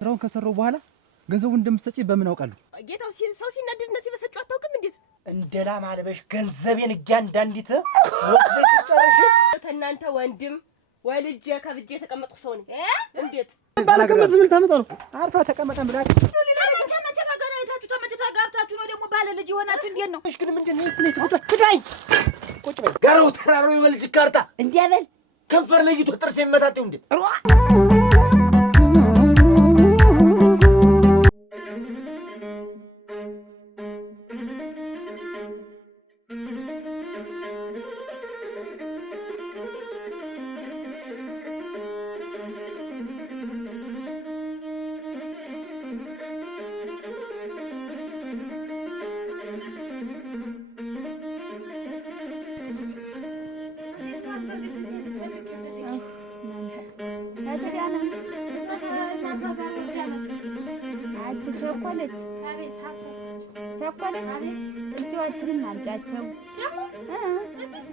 ስራውን ከሰራው በኋላ ገንዘቡን እንደምትሰጪ በምን አውቃለሁ? ጌታው ሰው ሲናደድ እንደዚህ በሰጪው አታውቅም? እንዴት እንደ ላም አልበሽ ገንዘቤን እያንዳንዲት ወስደሽ ትጨርሽ። እናንተ ወንድም ወልጄ ከብጄ የተቀመጥኩ ሰው ነኝ። እንዴት ባላገበት ምን ታመጣ ነው? አርፋ ተቀመጠን ብላ መቼ ተገናኝታችሁ ተመቼ ተጋብታችሁ ነው ደግሞ ባለ ልጅ የሆናችሁ? እንዴት ነው? እሺ ግን ምንድን ነው ስለዚህ ቁጭ በይ ጋራው ተራራው ይበልጅ ካርታ እንዲያበል ከንፈር ለይቶ ጥርስ የመታጠው እንዴ እጆችንም አምጫቸው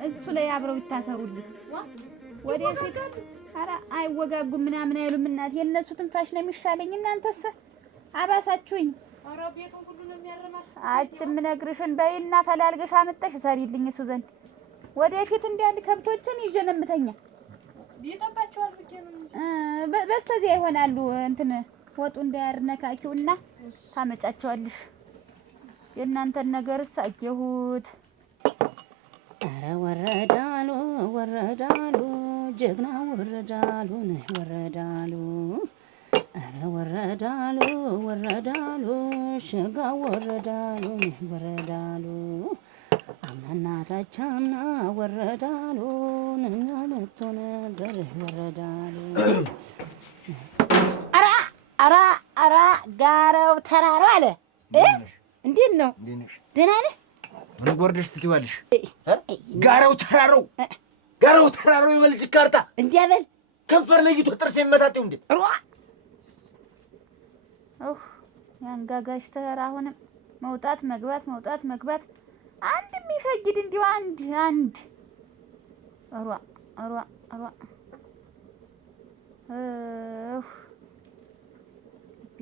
እሱ ላይ አብረው ይታሰሩልኝ። ወደፊት ኧረ አይወጋጉም ምናምን አይሉም። እናት የእነሱ ትንፋሽ ነው የሚሻለኝ። እናንተስ አባሳችሁኝ። ኧረ ቤቱን ሁሉ ነው የሚያረማሽ። አጭም ነግርሽን በይና ፈላልገሽ አመጣሽ ሰሪልኝ እሱ ዘንድ። ወደፊት እንዲያል ከብቶችን ይዤ ነው የምተኛ። ይጠባቸዋል ብቻ ነው በስተዚያ ይሆናሉ። እንትን ወጡ እንዳያርነካኪውና ታመጫቸዋለሽ። የእናንተን ነገርስ አየሁት። ኧረ ወረዳሉ ወረዳሉ ጀግና ወረዳሉ ወረዳሉ ኧረ ወረዳሉ ወረዳሉ ሸጋ ወረዳሉ ወረዳሉ አምናና ታቻምና ወረዳሉ እኛ መጥቶ ነበር ወረዳሉ። ኧረ ጋራው ተራራው አለ እንዴት ነው? ደህና ነህ? ምን ጎርደሽ ትይዋለሽ? ጋራው ተራራው ይበልጅ ካርታ እንዲያበል ከንፈር ለይቶ ጥርስ የመታጠው እንዴ ያንጋጋሽ ተራ አሁንም መውጣት መግባት አንድ የሚፈጅድ እንዲሁ አንድ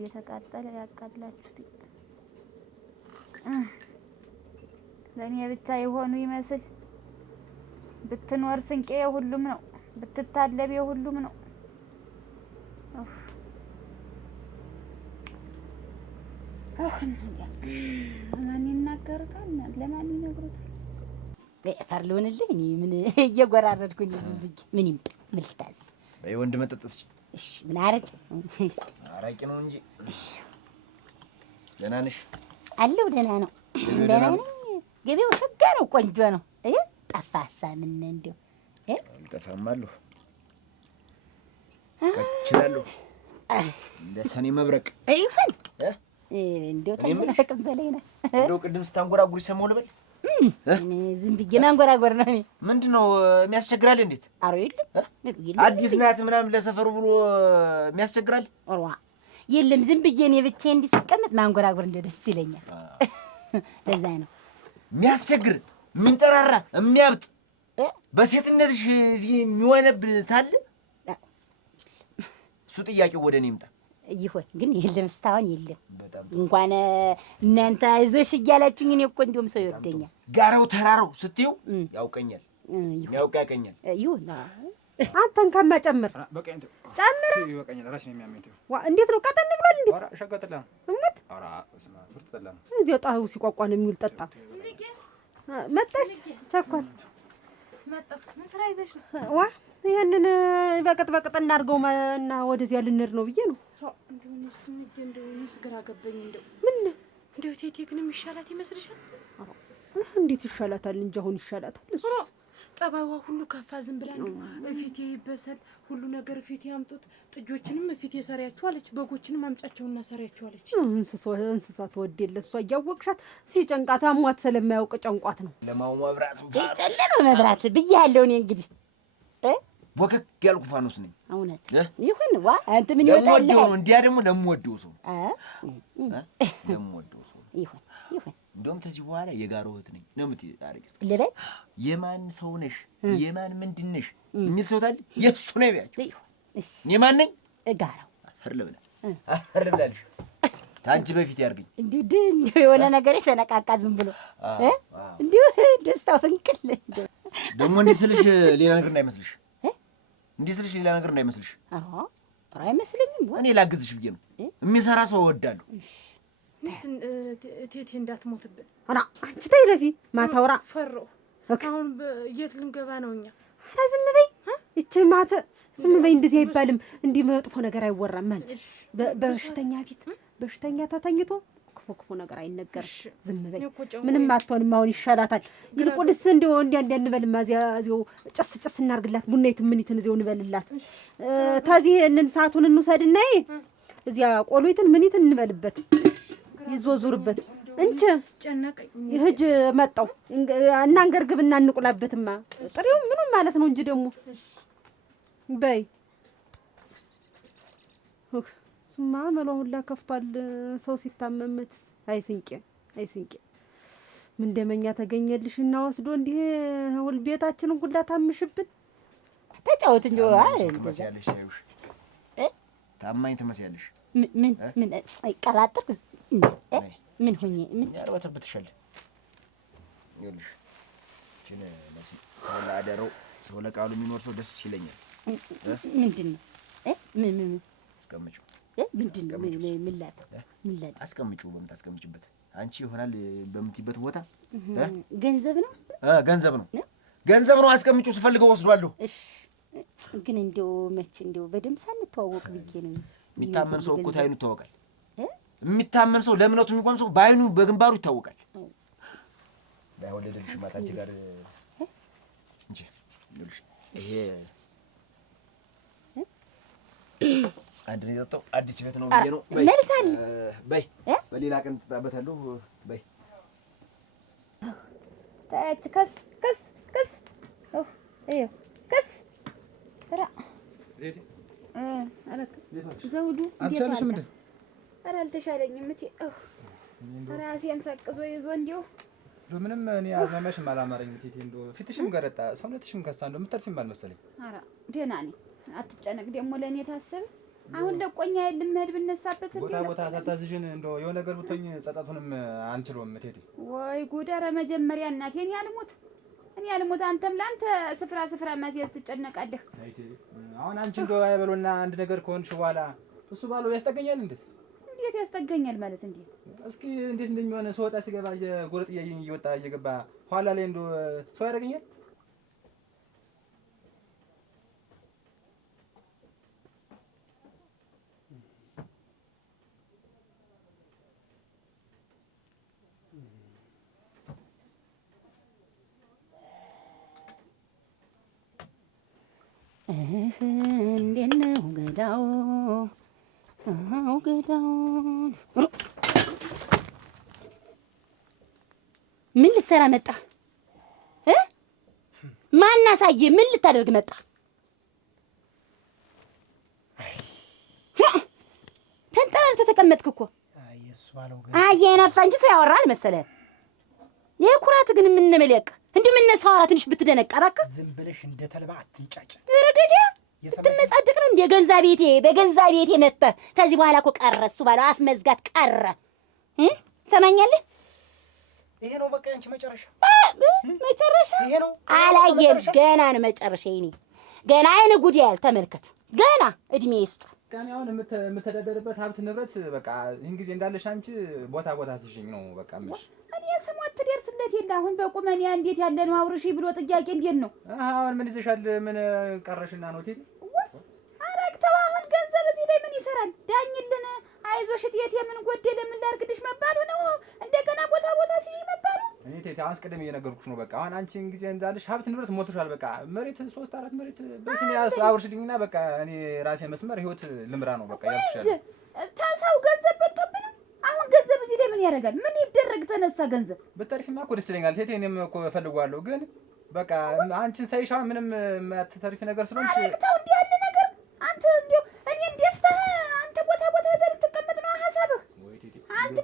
የተቃጠለ ያቃጥላችሁት ለእኔ ብቻ የሆኑ ይመስል ብትኖር ስንቄ የሁሉም ነው፣ ብትታለብ የሁሉም ነው። ለማን ይናገሩታል? ለማን ይነግሩታል? ፈርልሆንልህ እኔ ምን እየጎራረድኩኝ ዝም ብዬ ምን ይምጣ ምን ልታዝ? በይ ወንድ መጠጥስ? እሺ ምን አረጭ? አራቂ ነው እንጂ። ደህና ነሽ? አለው ደህና ነው። ደህና ነኝ። ገበያው ሸጋ ነው፣ ቆንጆ ነው። ጠፋሳ ምን እንደው አልጠፋማለሁ እችላለሁ እንደ ሰኔ መብረቅ ይፈን እንደው ተመረቅም በላይ ነው። እንደው ቅድም ስታንጎራጉሪ ሰማሁ ልበል። ዝም ብዬ ማንጎራጎር ነው። እኔ ምንድነው የሚያስቸግራል? እንዴት አሮ የለም አዲስ ናት ምናምን ለሰፈሩ ብሎ የሚያስቸግራል? ኦርዋ የለም ዝም ብዬ እኔ ብቻዬን እንዲስቀመጥ ማንጎራጎር እንደ ደስ ይለኛል። ለዛ ነው የሚያስቸግር የሚንጠራራ የሚያብጥ በሴትነትሽ የሚወነብ ሳለ እሱ ጥያቄው ወደ እኔ ይምጣ። ይሆን ግን የለም እስካሁን የለም። እንኳን እናንተ አይዞሽ እያላችሁኝ እኔ እኮ እንደውም ሰው ይወደኛል። ጋራው ተራራው ስትይው ያውቀኛል፣ ያውቀኛል። ይሁን አንተን ከመጨመር በቃኝ ጨምር ይበቃኛል። ራስን የሚያመኝ እንዴት ነው ቀጠን እንግባል እንዴ? ኧረ ሸጋጥላ እውነት ኧረ እስማ ፍርጥ ጠላ እዚያው ጣው ሲቋቋን የሚውል ጠጣ መጣሽ ቸኮል መጣሁ። ምን ስራ ይዘሽ ነው? ዋ ይሄንን በቅጥ እናድርገው እና ወደዚያ ልንሄድ ነው ብዬ ነው። እንደውስ ግራ ገባኝ። ምን እንደው ቴቴ ግን የሚሻላት ይመስልሻል? እንዴት ይሻላታል እንጂ አሁን ይሻላታል። እሱ ጠባዋ ሁሉ ከፋ ዝም ብላ ነው። እፊቴ ይበሰል ሁሉ ነገር እፊቴ ያምጡት። ጥጆችንም እፊቴ ሰሪያቸው አለች፣ በጎችንም አምጫቸውና ሰሪያቸው አለች። እንስሳ ትወደለ እሷ እያወቅሻት ሲጨንቃት አሟት ስለማያውቅ ጨንቋት ነው። ለማው መብራት ጨለማ መብራት ብያለሁ እኔ እንግዲህ ቦከክ ያልኩ ፋኖስ ነኝ። እውነት ይሁን ዋ አንተ ምን ይወጣል? ለምወደው እንዲያ ደግሞ ለምወደው ሰው ለምወደው ሰው ይሁን እንደውም ከዚህ በኋላ የጋራ እህት ነኝ ነው የምትያረግ ልበል። የማን ሰው ነሽ የማን ምንድን ነሽ የሚል ሰው ታዲያ የእሱ ነው ቢያቸው። እሺ የማን ነኝ? ጋራው አፈር ልብላ አፈር ብላለሽ። ታንቺ በፊት ያርግኝ እንዲሁ የሆነ ነገር የተነቃቃ ዝም ብሎ እንዲሁ ደስታው ፍንቅል ደግሞ እንዲህ ስልሽ ሌላ ነገር እንዳይመስልሽ። እንዲህ ስልሽ ሌላ ነገር እንዳይመስልሽ። አዎ አይመስልኝም። እኔ ላግዝሽ ብዬ ነው። የሚሰራ ሰው እወዳለሁ። እቴቴ እንዳትሞትብን። ኧረ አንቺ ተይ ረፊ ማታውራ ፈራሁ። አሁን የት ልንገባ ነው እኛ? ኧረ ዝም በይ ይቺ ማተ ዝም በይ። እንደዚህ አይባልም። እንዲህ መጥፎ ነገር አይወራም። አንቺ በበሽተኛ ፊት በሽተኛ ተተኝቶ ክፉ ነገር አይነገርም። ዝም በይ። ምንም አትሆንም። አሁን ይሻላታል። ይልቁንስ እንደው እንዲያ እንበልማ እዚያው ጭስ እናርግላት። ቡናይቱን ምኒትን እዚያው እንበልላት። ተዚህ ሰዓቱን እንውሰድና እዚያ ቆሎይትን ምኒትን እንበልበት ይዞዙርበት እንቺ ጨነቀኝ። ይህጅ መጣው እናንገርግብና እንቁላበትማ ጥሬው ምኑም ማለት ነው እንጂ ደግሞ በይ ሱማ መለው ሁላ ከፍቷል። ሰው ሲታመመት አይስንቄ ምን ደመኛ ተገኘልሽና ወስዶ እንዲህ ሁል ቤታችንን ሁላ ታምሽብን። ተጫወት እንጂ ትመስያለሽ። ሳይውሽ ታማኝ ትመስያለሽ። ምን አይቀባጥር ምን ሆኜ ምን ያርበተብትሻል። ይኸውልሽ እቺን ሰው ለአደረው ሰው ለቃሉ የሚኖር ሰው ደስ ይለኛል። ምንድን ነው ምን አስቀምጪው። ምንድን ነው ምን ላታ አስቀምጪው። በምታስቀምጪበት አንቺ ይሆናል በምትይበት ቦታ ገንዘብ ነው ገንዘብ ነው። አስቀምጪው። ስፈልገው ወስዷለሁ። እሺ ግን እንደው መቼ እንደው በደምብ ሳንተዋወቅ ብዬ ነው። የሚታመን ሰው እኮ ታይኑ ይታወቃል። የሚታመን ሰው ለእምነቱ የሚቆም ሰው በአይኑ በግንባሩ ይታወቃል። ባይወለድልሽ ማታንቺ ጋር እንጂ ይኸውልሽ ይሄ አንድ ነው የጠጣው አዲስ ቤት ነው ብዬ ነው። መልሳል በይ በሌላ ቀን ትጣበታለሁ። በይ ታች ከስ እዮ ከስ ራ አረክ ዘውዱ አልቻለሽም እንዴ? ኧረ አልተሻለኝም እቴ ራሴን ሰቅዞ ይዞ እንዲሁ ምንም እኔ አዝማማሽም አላማረኝም እቴቴ። እንደው ፊትሽም ገረጣ ሰውነትሽም ከሳ እንደው የምትተርፊም አልመሰለኝ። ኧረ ደህና ነኝ። አትጨነቅ ደግሞ ለእኔ ታስብ። አሁን ለቆኛ የልምሄድ ብነሳበት ቦታ ሳታዝዥን እንደው የሆነ ነገር ብትሆኝ ጸጸቱንም አንችለውም እቴቴ። ወይ ጉድ! ኧረ መጀመሪያ እናቴ እኔ አልሞት አንተም ለአንተ ስፍራ ማስያዝ ትጨነቃለህ። አሁን አንቺ እንደው አይበሉና አንድ ነገር ከሆንሽ በኋላ እሱ ባለው ያስጠገኛል። እንዴት ያስጠገኛል ማለት እንዴት? እስኪ እንዴት እንደሚሆን ሰወጣ ሲገባ የጎረጥ እየወጣ እየገባ ኋላ ላይ እንደው ሰው ያደርገኛል። እንዴት ነው ገዳው? ገዳው ምን ልትሰራ መጣ? ማን አሳየ? ምን ልታደርግ መጣ? ተንጠራርተህ ተቀመጥክ እኮ። የነፋ እንጂ ሰው ያወራል መሰለህ። ይሄ ኩራት ግን የምንመለቅ እንደምን ሰዋራ ትንሽ ብትደነቃ እባክህ። ዝም ብለሽ እንደ ተልባ አትንጫጭ። ረገዳ ስትመጻደቅ ነው እንደ በገንዛ ቤቴ መጥተህ። ከዚህ በኋላ እኮ ቀረ እሱ ባለው አፍ መዝጋት ቀረ። ሰማኛለህ? ይሄ ነው በቃ አንቺ መጨረሻ። ይሄ ነው አላየም። ገና ነው መጨረሻ። ይኔ ገና አይነ ጉድ ያል ተመልከት። ገና እድሜ ይስጥ። ካን አሁን የምተዳደርበት ሀብት ንብረት በቃ ይሄን ጊዜ እንዳለሽ አንቺ ቦታ አስይሽኝ ነው በቃ ምሽ እኔ ስሞት ትደርስለት የለ አሁን በቁመንያ እንዴት ያለ ነው አውርሺ ብሎ ጥያቄ እንዴት ነው? አሁን ምን ይዘሻል? ምን ቀረሽና ነው ቴቴ? አረግተው አሁን ገንዘብ እዚህ ላይ ምን ይሰራል? ዳኝልን አይዞሽ ቴቴ ምን ጎደለ ምን ላርግልሽ መባሉ ነው እንደገና ቦታ ሲይ መባሉ። እኔ ቴቴ አስቀድሜ እየነገርኩሽ ነው በቃ አሁን አንቺ ጊዜ እንዳለሽ ሀብት ንብረት ሞቶሻል። በቃ መሬት 3-4 መሬት በስሜ አውርሽልኝና በቃ እኔ ራሴ መስመር ህይወት ልምራ ነው በቃ ያልኩሻል። ታሳው ገንዘብ በጥብን አሁን ገንዘብ እዚህ ላይ ምን ያደርጋል? ምን ይደረግ? ተነሳ ገንዘብ ብትተርፊማ እኮ ደስ ይለኛል ቴቴ። እኔም እኮ እፈልገዋለሁ ግን በቃ አንቺን ሳይሻ ምንም የማትተርፊ ነገር ስለሆንሽ አረግተው እንዲህ ያለ ነገር አንተ እንዲሁ እኔ እንደፍተህ አንተ ቦታ ይዘህ ልትቀመጥ ነው ሀሳብህ? አንተ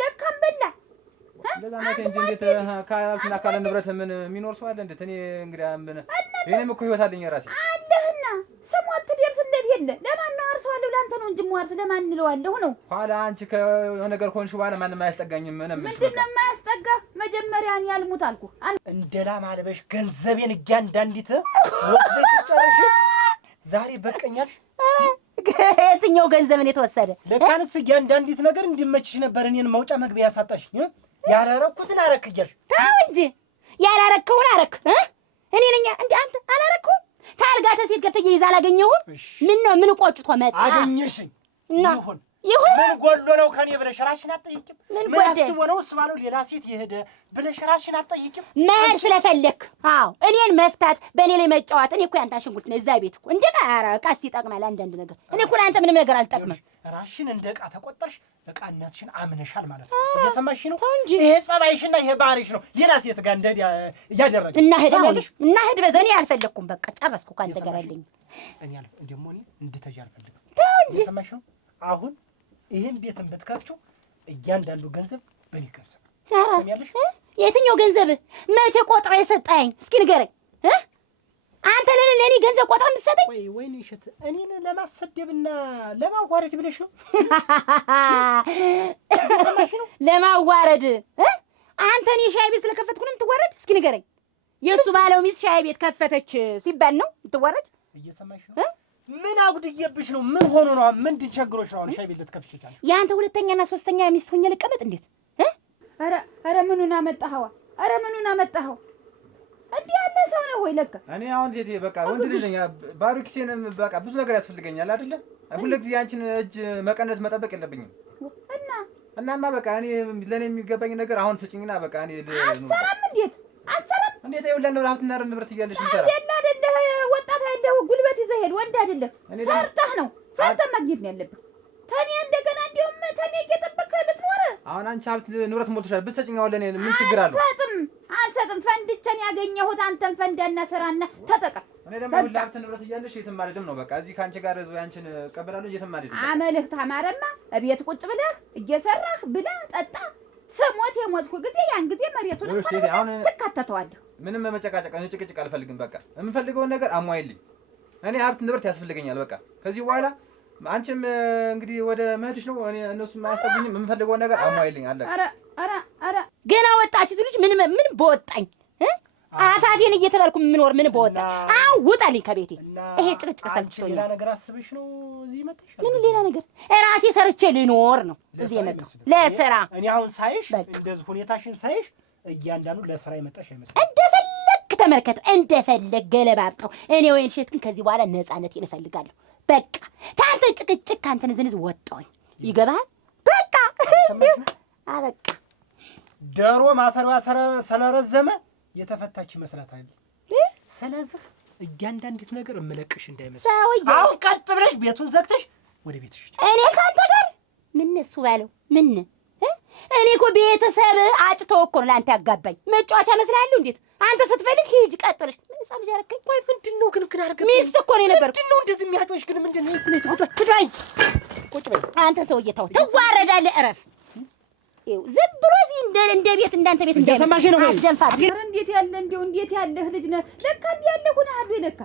ለካም በላ ለዛ ነው እንጂ እንዴት ካልና ካለ ንብረት ምን የሚኖር ሰው አለ? እንዴት እኔ እንግዲህ ምን እኔም እኮ ህይወት አለኝ ራሴ አለህና ስሞት ትደርስለት የለ ለማን ነው አርሰዋለሁ? ለአንተ ነው እንጂ ሟርት ለማን እንለዋለሁ ነው። ኋላ አንቺ ከሆነ ነገር ሆንሽ በኋላ ማንም አያስጠጋኝም። ምንም ምንድን ነው የማያስጠጋ? መጀመሪያ እኔ አልሙት አልኩህ። እንደላ ማለበሽ ገንዘቤን እያንዳንዲት ወስደሽ ትጨርሽ። ዛሬ በቀኛል። የትኛው ገንዘብን የተወሰደ? ለካንስ እያንዳንዲት ነገር እንዲመችሽ ነበር እኔን መውጫ መግቢያ ያሳጣሽ። ያላረኩትን አረክ እያልሽ ተው እንጂ ያላረከውን አረክ። እኔ ነኝ እንዴ አንተ አላረከውም? ታልጋ ተሴት ጋር ተይዛ አላገኘሁም። ምን ነው ምን ቆጭቶ መጣ? አገኘሽኝ። ይሁን ምን ጎሎ ነው ከኔ ብለሽ ራስሽን አትጠይቂም? ምን አስቦ ነው እሱ ማለት ሌላ ሴት የሄደ ብለሽ ራስሽን አትጠይቂም? መሄድ ስለፈለክ አዎ እኔን መፍታት በእኔ ላይ መጫወት። እኔ እኮ ያንተ አሽንጉልት ነው እዛ ቤት እኮ እንደ ዕቃስ ይጠቅማል አንዳንድ ነገር። እኔ እኮ አንተ ምንም ነገር አልጠቅምም። ራስሽን እንደ ዕቃ ተቆጠርሽ፣ ዕቃነትሽን አምነሻል ማለት ነው። እየሰማሽ ነው? ይሄ ጸባይሽና ይሄ ባህሪሽ ነው ሌላ ሴት ጋር እንደ እያደረገ እና ሄድ በዘኔ አልፈለኩም። በቃ ጨረስኩ ካንተ ጋር አለኝ። እኔ ደግሞ እንድትሄጂ አልፈልግም። እየሰማሽ ነው? አሁን ይሄን ቤትን ብትከፍቺው እያንዳንዱ ገንዘብ በእኔ ገንዘብ ሰሚያለሽ? የትኛው ገንዘብ? መቼ ቆጥራ የሰጣኝ? እስኪ ንገረኝ። አንተ ለኔ ገንዘብ ቆጥራ እንድትሰጠኝ? ወይኔ እሸት፣ እኔን ለማሰደብና ለማዋረድ ብለሽ ነው? ሰማሽ ነው? ለማዋረድ አንተን የሻይ ቤት ስለከፈትኩ ነው የምትዋረድ? እስኪ ንገረኝ። የእሱ ባለው ሚስት ሻይ ቤት ከፈተች ሲባል ነው የምትዋረድ? እየሰማሽ ነው? ምን አጉድዬብሽ ነው? ምን ሆኖ ነው? ምንድን ቸግሮሽ ነው? ሻይ ቤት ልትከፍቺ ይቻላል? የአንተ ሁለተኛና ሶስተኛ ሚስት ሆኜ ልቀመጥ እንዴት? ኧረ ምኑን አመጣኸው? ኧረ ምኑን አመጣኸው? እንዲህ ያለ ሰው ነው ወይ ለካ? እኔ አሁን ቴቴ በቃ ወንድ ልጅ ነኝ። ባዶ ኪሴንም በቃ ብዙ ነገር ያስፈልገኛል አይደለ? ሁልጊዜ አንቺን እጅ መቀነስ መጠበቅ የለብኝም። እናማ በቃ እኔ ለኔ የሚገባኝ ነገር አሁን ስጭኝና በቃ እኔ አሰራም እንዴት ይኸውልህ ነው ሀብትና ንብረት እያለሽ ምሰራ አይደለ? ወጣት አይደለ? ጉልበት ይዘህ ሄድ። ወንድ አይደለም ሰርተህ ነው ሰርተህ ማግኘት ነው ያለብህ። ተኔ እንደገና እንዲሁም ተኔ እየጠበቅህ ልትኖር አሁን አንቺ ሀብት ንብረት ሞልቶሻል። ብትሰጭኝ አሁን ለኔ ምን ችግር አለው? አልሰጥም። ፈንድቼን ያገኘሁት አንተን ፈንዳና ስራና ተጠቀም። እኔ ደግሞ ሁሉ ሀብት ንብረት እያለሽ የትም አልሄድም ነው በቃ እዚህ ከአንቺ ጋር እዚሁ አንቺን እቀበላለሁ። የትም አልሄድም። አመልህ ታማረማ እቤት ቁጭ ብለህ እየሰራህ ብላ ጠጣ። ስሞት የሞትኩ ጊዜ ያን ጊዜ መሬቱን ትካተተዋለህ። ምንም መጨቃጨቅ ጭቅጭቅ አልፈልግም። በቃ የምፈልገውን ነገር አሟይልኝ። እኔ ሀብት ንብረት ያስፈልገኛል። በቃ ከዚህ በኋላ አንቺም እንግዲህ ወደ መሄድሽ ነው። እኔ እነሱም አያስጠጉኝም። የምፈልገውን ነገር አሟይልኝ። አለ ኧረ ገና ወጣች ልጅ ምን በወጣኝ አፋፌን እየተባልኩ የምኖር ምን በወጣኝ። አሁን ውጣልኝ ከቤቴ። ይሄ ጭቅጭቅ ሰምቶኛል። ሌላ ነገር አስበሽ ነው እዚህ መጥተሽ? ምን ሌላ ነገር? ራሴ ሰርቼ ልኖር ነው እዚህ የመጣሁ ለስራ። እኔ አሁን ሳይሽ እንደዚህ ሁኔታሽን ሳይሽ እያንዳንዱ ለስራ የመጣሽ አይመስልም። እንደፈለክ ተመልከት፣ እንደፈለክ ገለባብጠው። እኔ ወይን ሸት ግን ከዚህ በኋላ ነፃነቴን እፈልጋለሁ። በቃ ታንተ ጭቅጭቅ ካንተን ዝንዝ ወጣሁኝ። ይገባሃል? በቃ አበቃ። ዶሮ ማሰሪያ ስለረዘመ የተፈታች ይመስላታል። ስለዚህ እያንዳንዲት ነገር እምለቅሽ እንዳይመስል። አሁን ቀጥ ብለሽ ቤቱን ዘግተሽ ወደ ቤትሽ። እኔ ካንተ ጋር ምን እሱ ባለው ምን እኔ እኮ ቤተሰብ አጭተው እኮ ነው ለአንተ ያጋባኝ። መጫወቻ መስላለሁ እንዴት? አንተ ስትፈልግ ሂጅ ቀጥ ብለሽ። ምን ሳብ ጃረከኝ? ቆይ ምንድን ነው ግን አርገ ሚስት እኮ ነው የነበርኩ። ምንድን ነው እንደዚህ የሚያጮሽ ግን ምንድን ነው? እስቲ ቁጭ በይ አንተ ሰውዬ ተው፣ ትዋረዳለህ። እረፍ። ይኸው ዝም ብሎ እዚህ እንደ ቤት እንዳንተ ቤት እንደሰማሽ ነው ወይ? እንዴት ያለ እንደው እንዴት ያለህ ልጅ ነህ? ለካ እንዲህ ያለ ሆነሃል ወይ? ለካ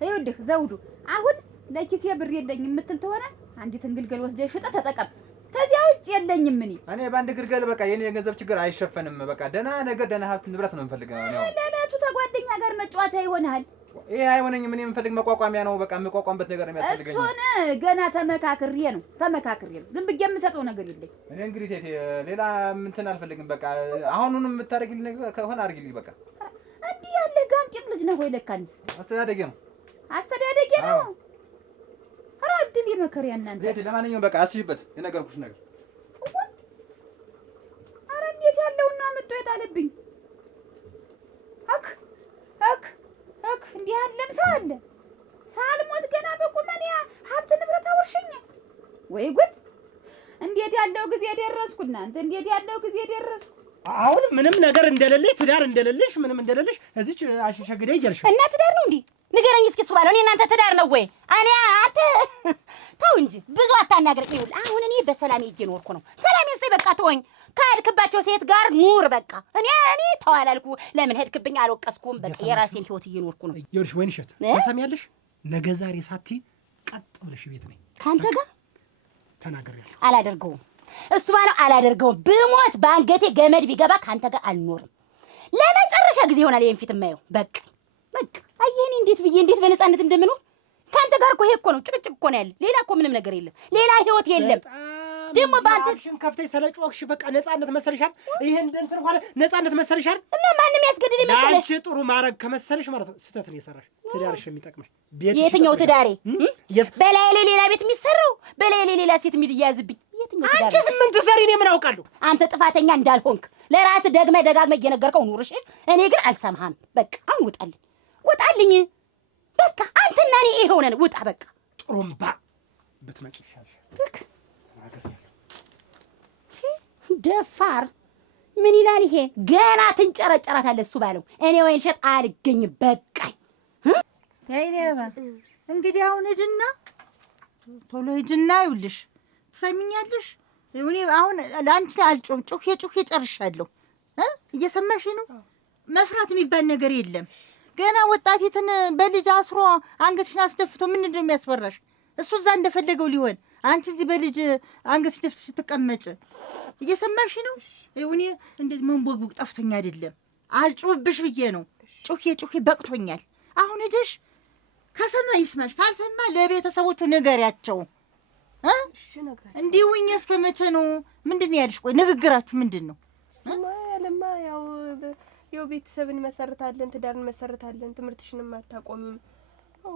ይኸውልህ ዘውዱ፣ አሁን ለኪሴ ብር የለኝም የምትል ተሆነ አንዲትን ግልገል ወስደህ ሽጠህ ተጠቀም። ከዚያ ውጭ የለኝም። እኔ በአንድ ግልገል በቃ የኔ የገንዘብ ችግር አይሸፈንም። በቃ ደህና ነገር ደህና ሀብት ንብረት ነው የምፈልገው ነው። ለዕለቱ ተጓደኛ ጋር መጫወቻ ይሆናል። ይሄ አይሆነኝም። እኔ የምፈልግ መቋቋሚያ ነው። በቃ የምቋቋምበት ነገር ነው የሚያስፈልገኝ። እሱን ገና ተመካክሬ ነው ዝም ብዬ የምሰጠው ነገር የለኝ። እኔ እንግዲህ ቴቴ ሌላ እንትን አልፈልግም። በቃ አሁኑንም የምታደርጊልኝ ነገር ከሆነ አድርጊልኝ። በቃ እንዲህ ያለ ጋምቂት ልጅ ነው ወይ? ለካንስ አስተዳደጌ ነው ኧረ እድል የመከሪያ እናንተ ቴቴ። ለማንኛውም በቃ አስይበት የነገርኩሽ ነገር። ኧረ እንዴት ያለውና አመጣ የጣለብኝ እንዲህ ያለም ሰው አለ። ሳልሞት ገና በቁመኔ ሀብት ንብረት አውርሽኝ። ወይ ጉድ! እንዴት ያለው ጊዜ ደረስኩ እናንተ! እንዴት ያለው ጊዜ ደረስኩ። አሁን ምንም ነገር እንደሌለሽ ትዳር እንደሌለሽ ምንም እንደሌለሽ እዚች አሸሸግዴ እያልሽ እና ትዳር ነው እንዴ? ንገረኝ እስኪ እሱ ባለው። እኔ እናንተ ትዳር ነው ወይ? እኔ አንተ ተው እንጂ ብዙ አታናግረኝ። ይኸውልህ አሁን እኔ በሰላሜ እየኖርኩ ነው። ሰላሜን ሰይ በቃ ተወኝ። ከሄድክባቸው ሴት ጋር ኑር በቃ። እኔ ተው አላልኩ። ለምን ሄድክብኝ አልወቀስኩም። በቃ የራሴን ህይወት እየኖርኩ ነው። ይኸውልሽ ወይንሸት ተሰሚያለሽ፣ ነገ ዛሬ ሳቲ ቀጥ ብለሽ ቤት ነኝ ካንተ ጋር ተናግሬያለሁ። አላደርገውም። እሱ ባለው አላደርገውም። ብሞት በአንገቴ ገመድ ቢገባ ካንተ ጋር አልኖርም። ለመጨረሻ ጊዜ ይሆናል ይሄን ፊት የማየው። በቃ አየኔ እንዴት ብዬ እንዴት በነፃነት እንደምኖር ካንተ ጋር እኮ ይሄ እኮ ነው ጭቅጭቅ እኮ ነው ያለ። ሌላ እኮ ምንም ነገር የለም። ሌላ ህይወት የለም። ደግሞ ባንተ ሽን ከፍተሽ ስለጮክሽ በቃ ነፃነት መሰልሻል። ይሄን እንትን ሆነ ነፃነት መሰልሻል። እና ማንንም ያስገድድ መሰለሽ? አንቺ ጥሩ ማረግ ከመሰልሽ ማለት ነው ስህተት ነው የሰራሽ። ትዳርሽ የሚጠቅምሽ ቤት የትኛው ትዳሬ? በላይ ሌላ ቤት የሚሰራው በላይ ሌላ ሴት የሚያዝብኝ የትኛው ትዳሬ? አንቺ ስምንት ዘሪ ነው ምን አውቃለሁ? አንተ ጥፋተኛ እንዳልሆንክ ለራስህ ደጋግመህ እየነገርከው ኑርሽ። እኔ ግን አልሰማህም። በቃ አሁን ውጣልኝ። በቃ አንተና እኔ ይሄ ሆነን ውጣ። በቃ ጥሩምባ ብትመጪ ይሻልሽ። ደፋር ምን ይላል ይሄ? ገና ትንጨረጨራታለህ እሱ ባለው። እኔ ወይን ሸጥ አልገኝም። በቃኝ። ያይኔ እንግዲህ አሁን ሂጂና ቶሎ ሂጂና ይኸውልሽ፣ ትሰሚኛለሽ? እኔ አሁን ለአንቺ አልጮም ጩኼ ጨርሻለሁ። እየሰማሽ ነው? መፍራት የሚባል ነገር የለም። ገና ወጣቲትን በልጅ አስሮ አንገትሽን አስደፍቶ ምንድን ነው የሚያስፈራሽ? እሱ እዛ እንደፈለገው ሊሆን፣ አንቺ እዚህ በልጅ አንገትሽ ደፍተሽ ትቀመጭ። እየሰማሽ ነው? እኔ እንደዚህ መንቦግቦግ ጠፍቶኝ አይደለም፣ አልጮህብሽ ብዬ ነው። ጩኼ በቅቶኛል። አሁን ሂደሽ ከሰማ ይስማሽ፣ ካልሰማ ለቤተሰቦቹ ንገሪያቸው። እንዲህ ውኝ እስከ መቼ ነው? ምንድን ነው ያልሽ? ቆይ ንግግራችሁ ምንድን ነው? ያለማ ያው ቤተሰብ እንመሰርታለን፣ ትዳር እንመሰርታለን፣ ትምህርትሽንም አታቆሚም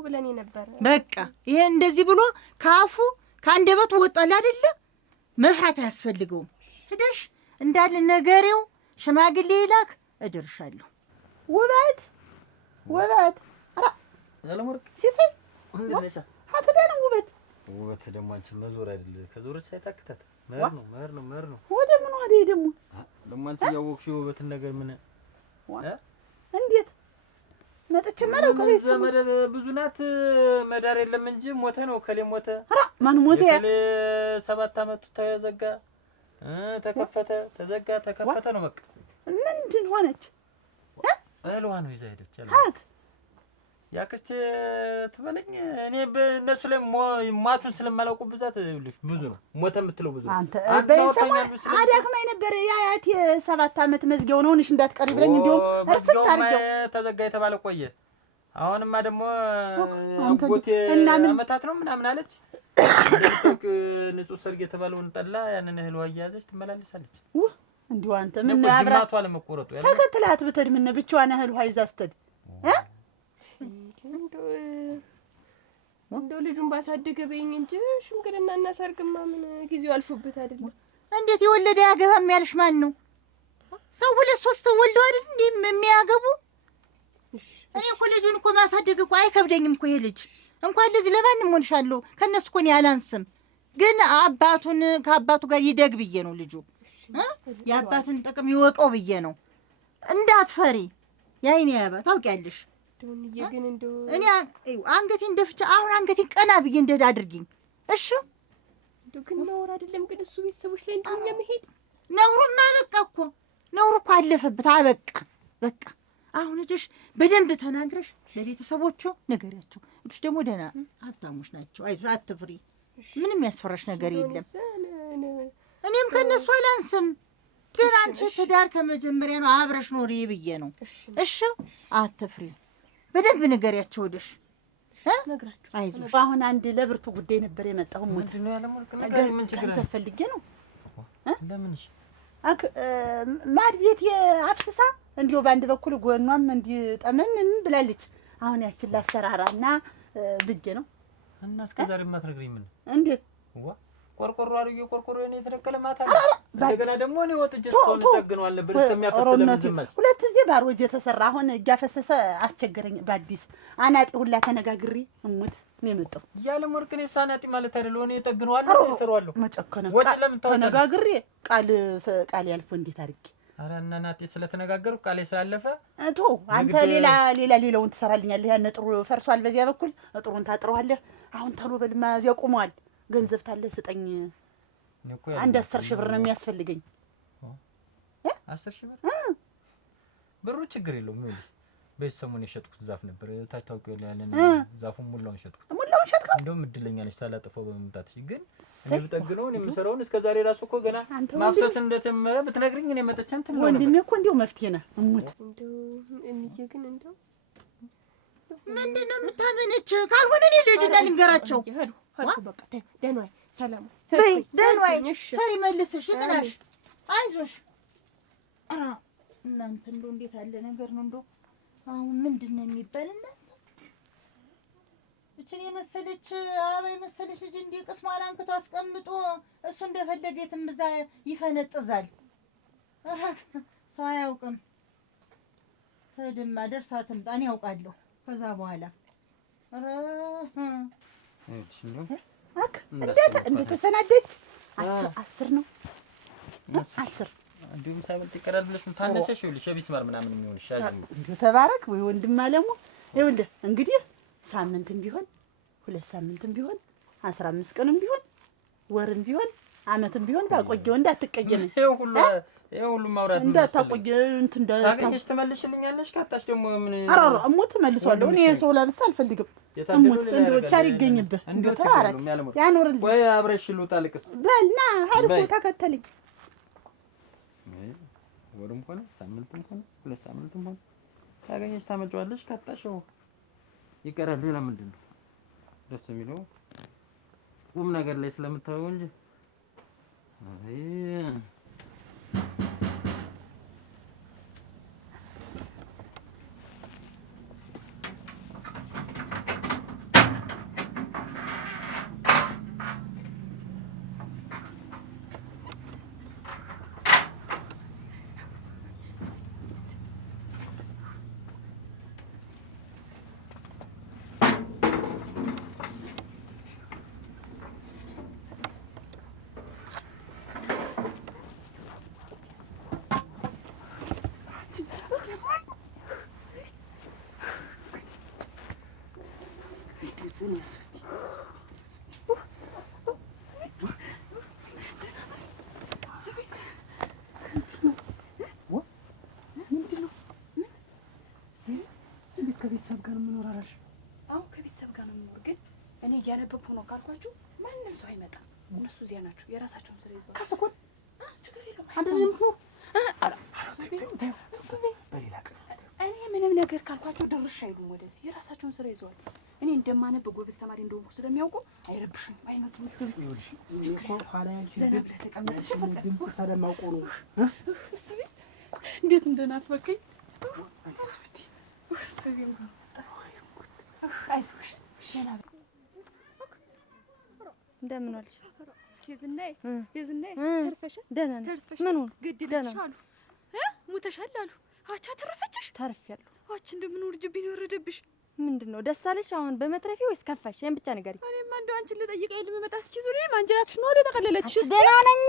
ብለን ነበር። በቃ ይሄ እንደዚህ ብሎ ከአፉ ከአንደበቱ ወጣል አይደለ? መፍራት አያስፈልገውም። ሂደሽ እንዳለ ነገሬው ሽማግሌ ይላክ፣ እድርሻለሁ። ውበት ኧረ ያለሙርክ ሲሰይ አትደና ውበት ደግሞ አንቺ መዞር አይደል? ከዞረች አይታክታት መር ነው። ወደ ምን ወደ ደግሞ አንቺ ያወቅሽው ውበትን ነገር ምን እንዴት መጥቼ ማለት ነው? ዘመድ ብዙ ናት። መዳር የለም እንጂ ሞተ ነው። ከሌ ሞተ። ኧረ ማን ሞተ? ከሌ 7 አመቱ ተዘጋ፣ ተከፈተ፣ ተዘጋ፣ ተከፈተ ነው በቃ። ምንድን ሆነች? እህልዋ ነው ይዛ ሄደች። ሀት ያክስቴ ትበለኝ። እኔ በእነሱ ላይ ሟቹን ስለማላውቁ ብዛት ይኸውልሽ ብዙ ነው። ሞተ የምትለው ብዙ ነው። አንተ በሰማይ አዳክማኝ ነበር። ያያት 7 አመት መዝጊያው ነው። እሺ እንዳትቀሪ ብለኝ እንዲሁም እርስ ታርገው ተዘጋ የተባለ ቆየ። አሁንማ ደግሞ አንተ አጎቴ እና ምን አመታት ነው ምናምን አለች። ንጹህ ሰርግ የተባለውን ጠላ ያንን እህልዋ እያያዘች ትመላለሳለች። እንዲሁ አንተ ምን ነው አብራ ጅማቷ ለመቆረጡ ያለ ተከትላት ብትሄድ ምን ብቻዋን እህልዋ ይዛ ስትሄድ እንደው ልጁን ባሳደገ በይኝ እንጂ ሽምግልና እና ሰርግማ ምን ጊዜው አልፎበት አይደለም። እንዴት የወለደ ያገባም ያልሽ ማን ነው? ሰው 2-3 ወልደው አይደል እንዴ የሚያገቡ? እኔ እኮ ልጁን እኮ ማሳደግ እኮ አይከብደኝም እኮ። ይሄ ልጅ እንኳን ለዚህ ለማንም ሆንሻለሁ ከነሱ እኮ እኔ አላንስም። ግን አባቱን ከአባቱ ጋር ይደግ ብዬ ነው ልጁ የአባትን ጥቅም ይወቀው ብዬ ነው። እንዳትፈሪ ያይኔ ያባ ታውቂያለሽ። ዶንዬ ግን እንደው እኔ አንገቴን ደፍቼ አሁን አንገቴን ቀና ብዬ እንደዳ አድርጊኝ እሺ። እንደው ግን ነውር አይደለም ግን እሱ ቤተሰቦች ላይ እንደኛ መሄድ ነውሩማ በቃ እኮ ነውሩ እኮ አለፈበት አበቃ በቃ። አሁን እጅሽ በደንብ ተናግረሽ ለቤተሰቦቹ ንገሪያቸው። እጅሽ ደግሞ ደህና ሀብታሞች ናቸው። አይዞሽ አትፍሪ፣ ምንም ያስፈራሽ ነገር የለም። እኔም ከነሱ አላንስም። ግን አንቺ ትዳር ከመጀመሪያ ነው አብረሽ ኖሪ ብዬ ነው እሺ። አትፍሪ፣ በደንብ ንገሪያቸው ወደሽ ነግራችሁ። አይዞሽ አሁን አንድ ለብርቱ ጉዳይ ነበር የመጣው። ሞት ነው ያለ ነገር ምን ችግር አለ? ፈልጌ ነው ለምን እሺ ማድ ቤት የአፍስሳ እንዲሁ በአንድ በኩል ጎኗም እንዲጠመን ብላለች። አሁን ያችን ላሰራራና ብጄ ነው እና እስከ ዛሬ የማትነግሪኝ ምን እንዴት ዋ ቆርቆሮ አርጌ ቆርቆሮ እኔ የተነቀለ ማታ እንደገና ደግሞ እኔ ወጥቼ ጾም ተገነዋል ነበር እስከሚያፈስ ለምንዝመል 2 ጊዜ ባሮጅ የተሰራ አሁን እያፈሰሰ አስቸገረኝ። በአዲስ አናጢ ሁላ ተነጋግሬ እሙት ነው የመጣው። ያለ ወርቅኔ ሳናጢ ማለት አይደለም። እኔ ተገነዋለሁ እሰራዋለሁ መጨከነ ወጥ ለምን ተነጋግሬ ቃል ያልፎ እንዴት አድርጌ ኧረ እና ናጤ ስለተነጋገሩ ቃሌ ስላለፈ እቶ አንተ ሌላውን ትሰራልኛለህ። ያን ጥሩ ፈርሷል። በዚያ በኩል ጥሩን ታጥረዋለህ። አሁን ተሎ በልማ እዚያ ቆመዋል። ገንዘብ ታለ ስጠኝ። አንድ 10 ሺህ ብር ነው የሚያስፈልገኝ። 10 ሺህ ብር ብሩ ችግር የለውም። ይኸውልሽ በሰሞኑ የሸጥኩት ዛፍ ነበር ታታውቂው ያለን ዛፉን ሙላውን ሸጥኩት። እንደውም እድለኛ ነሽ ሳላጠፋው በመምጣትሽ። ግን እኔ ብጠግነው እኔ የምሰራውን እስከዛሬ ራሱ እኮ ገና ማፍሰት እንደተመረ ብትነግሪኝ እኔ መጥቼ እንትን ነው ወንድሜ እኮ እንደው መፍትሄ ነህ እሙት። እንደው እንዬ ግን እንደው ምንድን ነው የምታመነች? ካልሆነ እኔ ልሂድና ልንገራቸው። ሄዱ በቃ ደህና ዋይ፣ ሰላም በይ። ደህና ዋይ። ሰሪ መልስሽ ይጥናሽ። አይዞሽ። ኧረ እናንተ እንደው እንዴት ያለ ነገር ነው እንደው አሁን ምንድን ነው የሚባል እናንተ? እችን የመሰለች አበባ የመሰለች ልጅ እንደ ቅስሟን አንክቶ አስቀምጦ እሱ እንደፈለገ የትም እዛ ይፈነጥዛል። ኧረ ሰው አያውቅም። ትድማ ደርሳ ትምጣ፣ እኔ ያውቃለሁ። ከዛ በኋላ ኧረ እንዴት ተሰናደች? 10 ነው 10 እንዲሁም ሳይበልጥ ይቀራል ብለሽ ነው ታነሰሽ? ይኸውልሽ የቢስማር ምናምን የሚሆንሽ ያለው እንዴ ተባረክ ወይ ወንድም አለሙ። ይኸውልህ እንግዲህ ሳምንትም ቢሆን 2 ሳምንትም ቢሆን 15 ቀንም ቢሆን ወርም ቢሆን አመትም ቢሆን ባቆየው እንዳትቀየም። ይሄው ሁሉ ማውራት እንዳታቆየ እንትን ታገኝሽ ትመልሽልኛለሽ። ካጣሽ ደግሞ ምን አራራ እሞት መልሷለሁ። እኔ ሰው ላንሳ አልፈልግም። እሞት እንደው ቻሪ ይገኝብህ እንደው ተባረክ ያኖርልኝ። ወይ አብረሽ ልውጣ ልቅስ በልና ሀይልኩ ተከተለኝ። ወርም ሆነ ሳምንትም ሆነ 2 ሳምንትም ሆነ ታገኝሽ ታመጫዋለሽ። ካጣሽው ይቀራል። ሌላ ምንድን ነው ደስ የሚለው ቁም ነገር ላይ ስለምታየው እንጂ አይ ከቤተሰብ ጋር የምኖር አላልሽ? አዎ ከቤተሰብ ጋር ነው የምኖር። ግን እኔ እያነበብኩ ነው ካልኳችሁ ማንም ሰው አይመጣም። እነሱ እዚያ ናቸው፣ የራሳቸውን ስራ ይዘዋል። ከሰኮን ችግር የለውም። በሌላ ቀን እኔ ምንም ነገር ካልኳቸው ድርሽ አይሉም ወደዚህ፣ የራሳቸውን ስራ ይዘዋል። እኔ እንደማነብ ጎበዝ ተማሪ እንደሆንኩ ስለሚያውቁ አይረብሹኝም፣ አይመጡም። ይኸውልሽ እኮ ኋላ ያልሽ ድምፅ ስለማውቀው ነው። እንዴት እንደናፈቀኝ እንደምን ዋልሽ? የዝናዬ ተርፈሻል? ደህና ነኝ። ምን ሆነ? ገደለችሽ አሉ ሞተሻል አሉ። አቻ ተረፈችሽ? ተርፌያለሁ። አች እንደምን ወርጅብኝ ነው የወረደብሽ? ምንድን ነው ደስ አለሽ አሁን በመትረፌ ወይስ ከፋሽ? ይሄን ብቻ ንገሪኝ። እኔማ እንደው አንቺን ልጠይቅ አይደል የምመጣ። እስኪ ዙሪያ ማንጀራትሽ ነው ወደ ተቀለለችሽ። እስኪ ደህና ነኝ።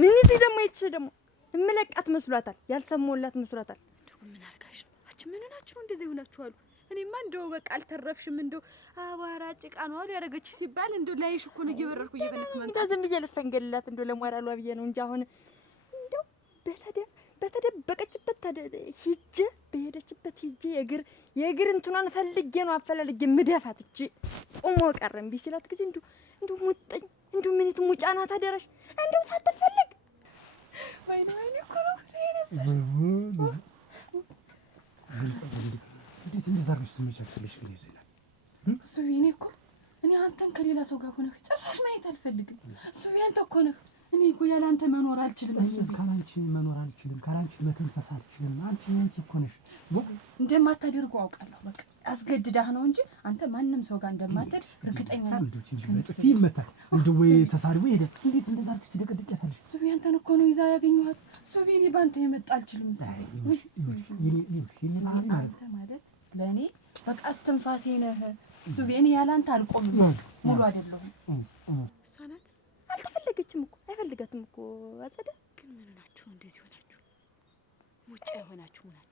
ምን እዚህ ደግሞ ይቺ ደግሞ እምለቃት መስሏታል፣ ያልሰሞላት መስሏታል። ምን አርጋሽ ነው? አች ምን ናችሁ ነው እንደዚህ ሆናችሁ አሉ። እኔማ እንደው በቃ አልተረፍሽም። እንደው አቧራ ጭቃ ነው አሉ ያደረገችሽ ሲባል እንደው ላይሽ እኮ ነው እየበረርኩ እየፈለኩ መምጣት። እንደው ዝም ብዬ ልፈንገልላት እንደው ለሞራሏ ብዬ ነው እንጂ አሁን እንደው በተደበቀችበት ሂጄ በሄደችበት ሂጄ የእግር እንትኗን ፈልጌ ነው አፈላልጌ ምደፋት እቺ ቁሞ ቀረም ቢሲላት ጊዜ እንደው ሙጥኝ እንደው ምኒት ሙጫና ታደረሽ እንደው ሳትፈልግ ወይኔ እኮ ነው እንዴት እንደዛ አድርገሽ ትመቻለሽ? ግን ይዘላል እሱ የኔ እኮ እኔ አንተን ከሌላ ሰው ጋር ሆነህ ጭራሽ ማየት አልፈልግም። እሱ ያንተ እኮ ነህ። እኔ እኮ ያለ አንተ መኖር አልችልም። ካላንቺ መኖር አልችልም፣ ካላንቺ መተንፈስ አልችልም። አንቺ እኮ ነሽ እንደማታደርገው አውቃለሁ። በቃ አስገድዳህ ነው እንጂ አንተ ማንም ሰው ጋር እንደማትሄድ እርግጠኛ ነኝ። ይመታል እንደው ወይ ተሳድቦ ሄደ። እንዴት እንደዛ አድርገሽ ትደቀድቂያታለሽ? እሱ ያንተን እኮ ነው ይዛ ያገኘኋት። እሱ እኔ ባንተ የመጣ አልችልም። እሱ አንተ ማለት ለእኔ በቃ እስትንፋሴ ነህ። እሱ እኔ ያለ አንተ አልቆምም፣ ሙሉ አይደለሁም። እሷ ናት አልተፈለገችም እኮ አይፈልጋትም እኮ አጸደ። ግን ምን ናችሁ እንደዚህ ሆናችሁ? ሙጫ የሆናችሁ ናችሁ።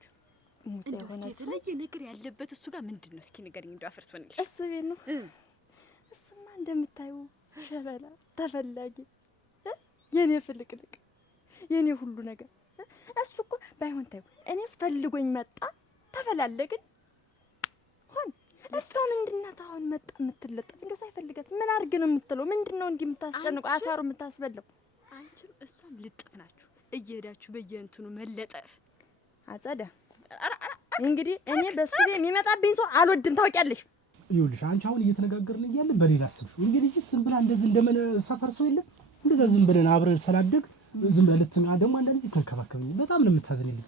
እንደው እስኪ የተለየ ነገር ያለበት እሱ ጋር ምንድን ነው? እስኪ ንገሪኝ። እንደው አፈርስ ሆነልሽ። እሱ ቤት ነው። እሱማ እንደምታዩ ሸበላ ተፈላጊ፣ የኔ ፍልቅልቅ፣ የኔ ሁሉ ነገር። እሱ እኮ ባይሆን ታዩ እኔስ ፈልጎኝ መጣ፣ ተፈላለግን፣ እሷ ምንድን ናት አሁን መጣ የምትለጠፍ? እንደው ሳይፈልጋት ምን አድርግ ነው የምትለው? ምንድን ነው እንዲህ የምታስጨንቀው? አሳሩ የምታስበላው? አንቺም እሷም ልጥፍ ናችሁ እየሄዳችሁ በየእንትኑ መለጠፍ። አጸዳ እንግዲህ እኔ በሱ የሚመጣብኝ ሰው አልወድም ታውቂያለሽ። ይኸውልሽ አንቺ አሁን እየተነጋገርን እያለ በሌላ አስብሽ እንግዲህ ዝም ብላ እንደዚህ እንደምን ሰፈር ሰው የለም እንደዛ ዝም ብለን አብረን ስላደግ ዝም ብለህ ልትና ደግሞ አንዳንድ ጊዜ ተንከባከብኝ። በጣም ነው የምታዝንልኝ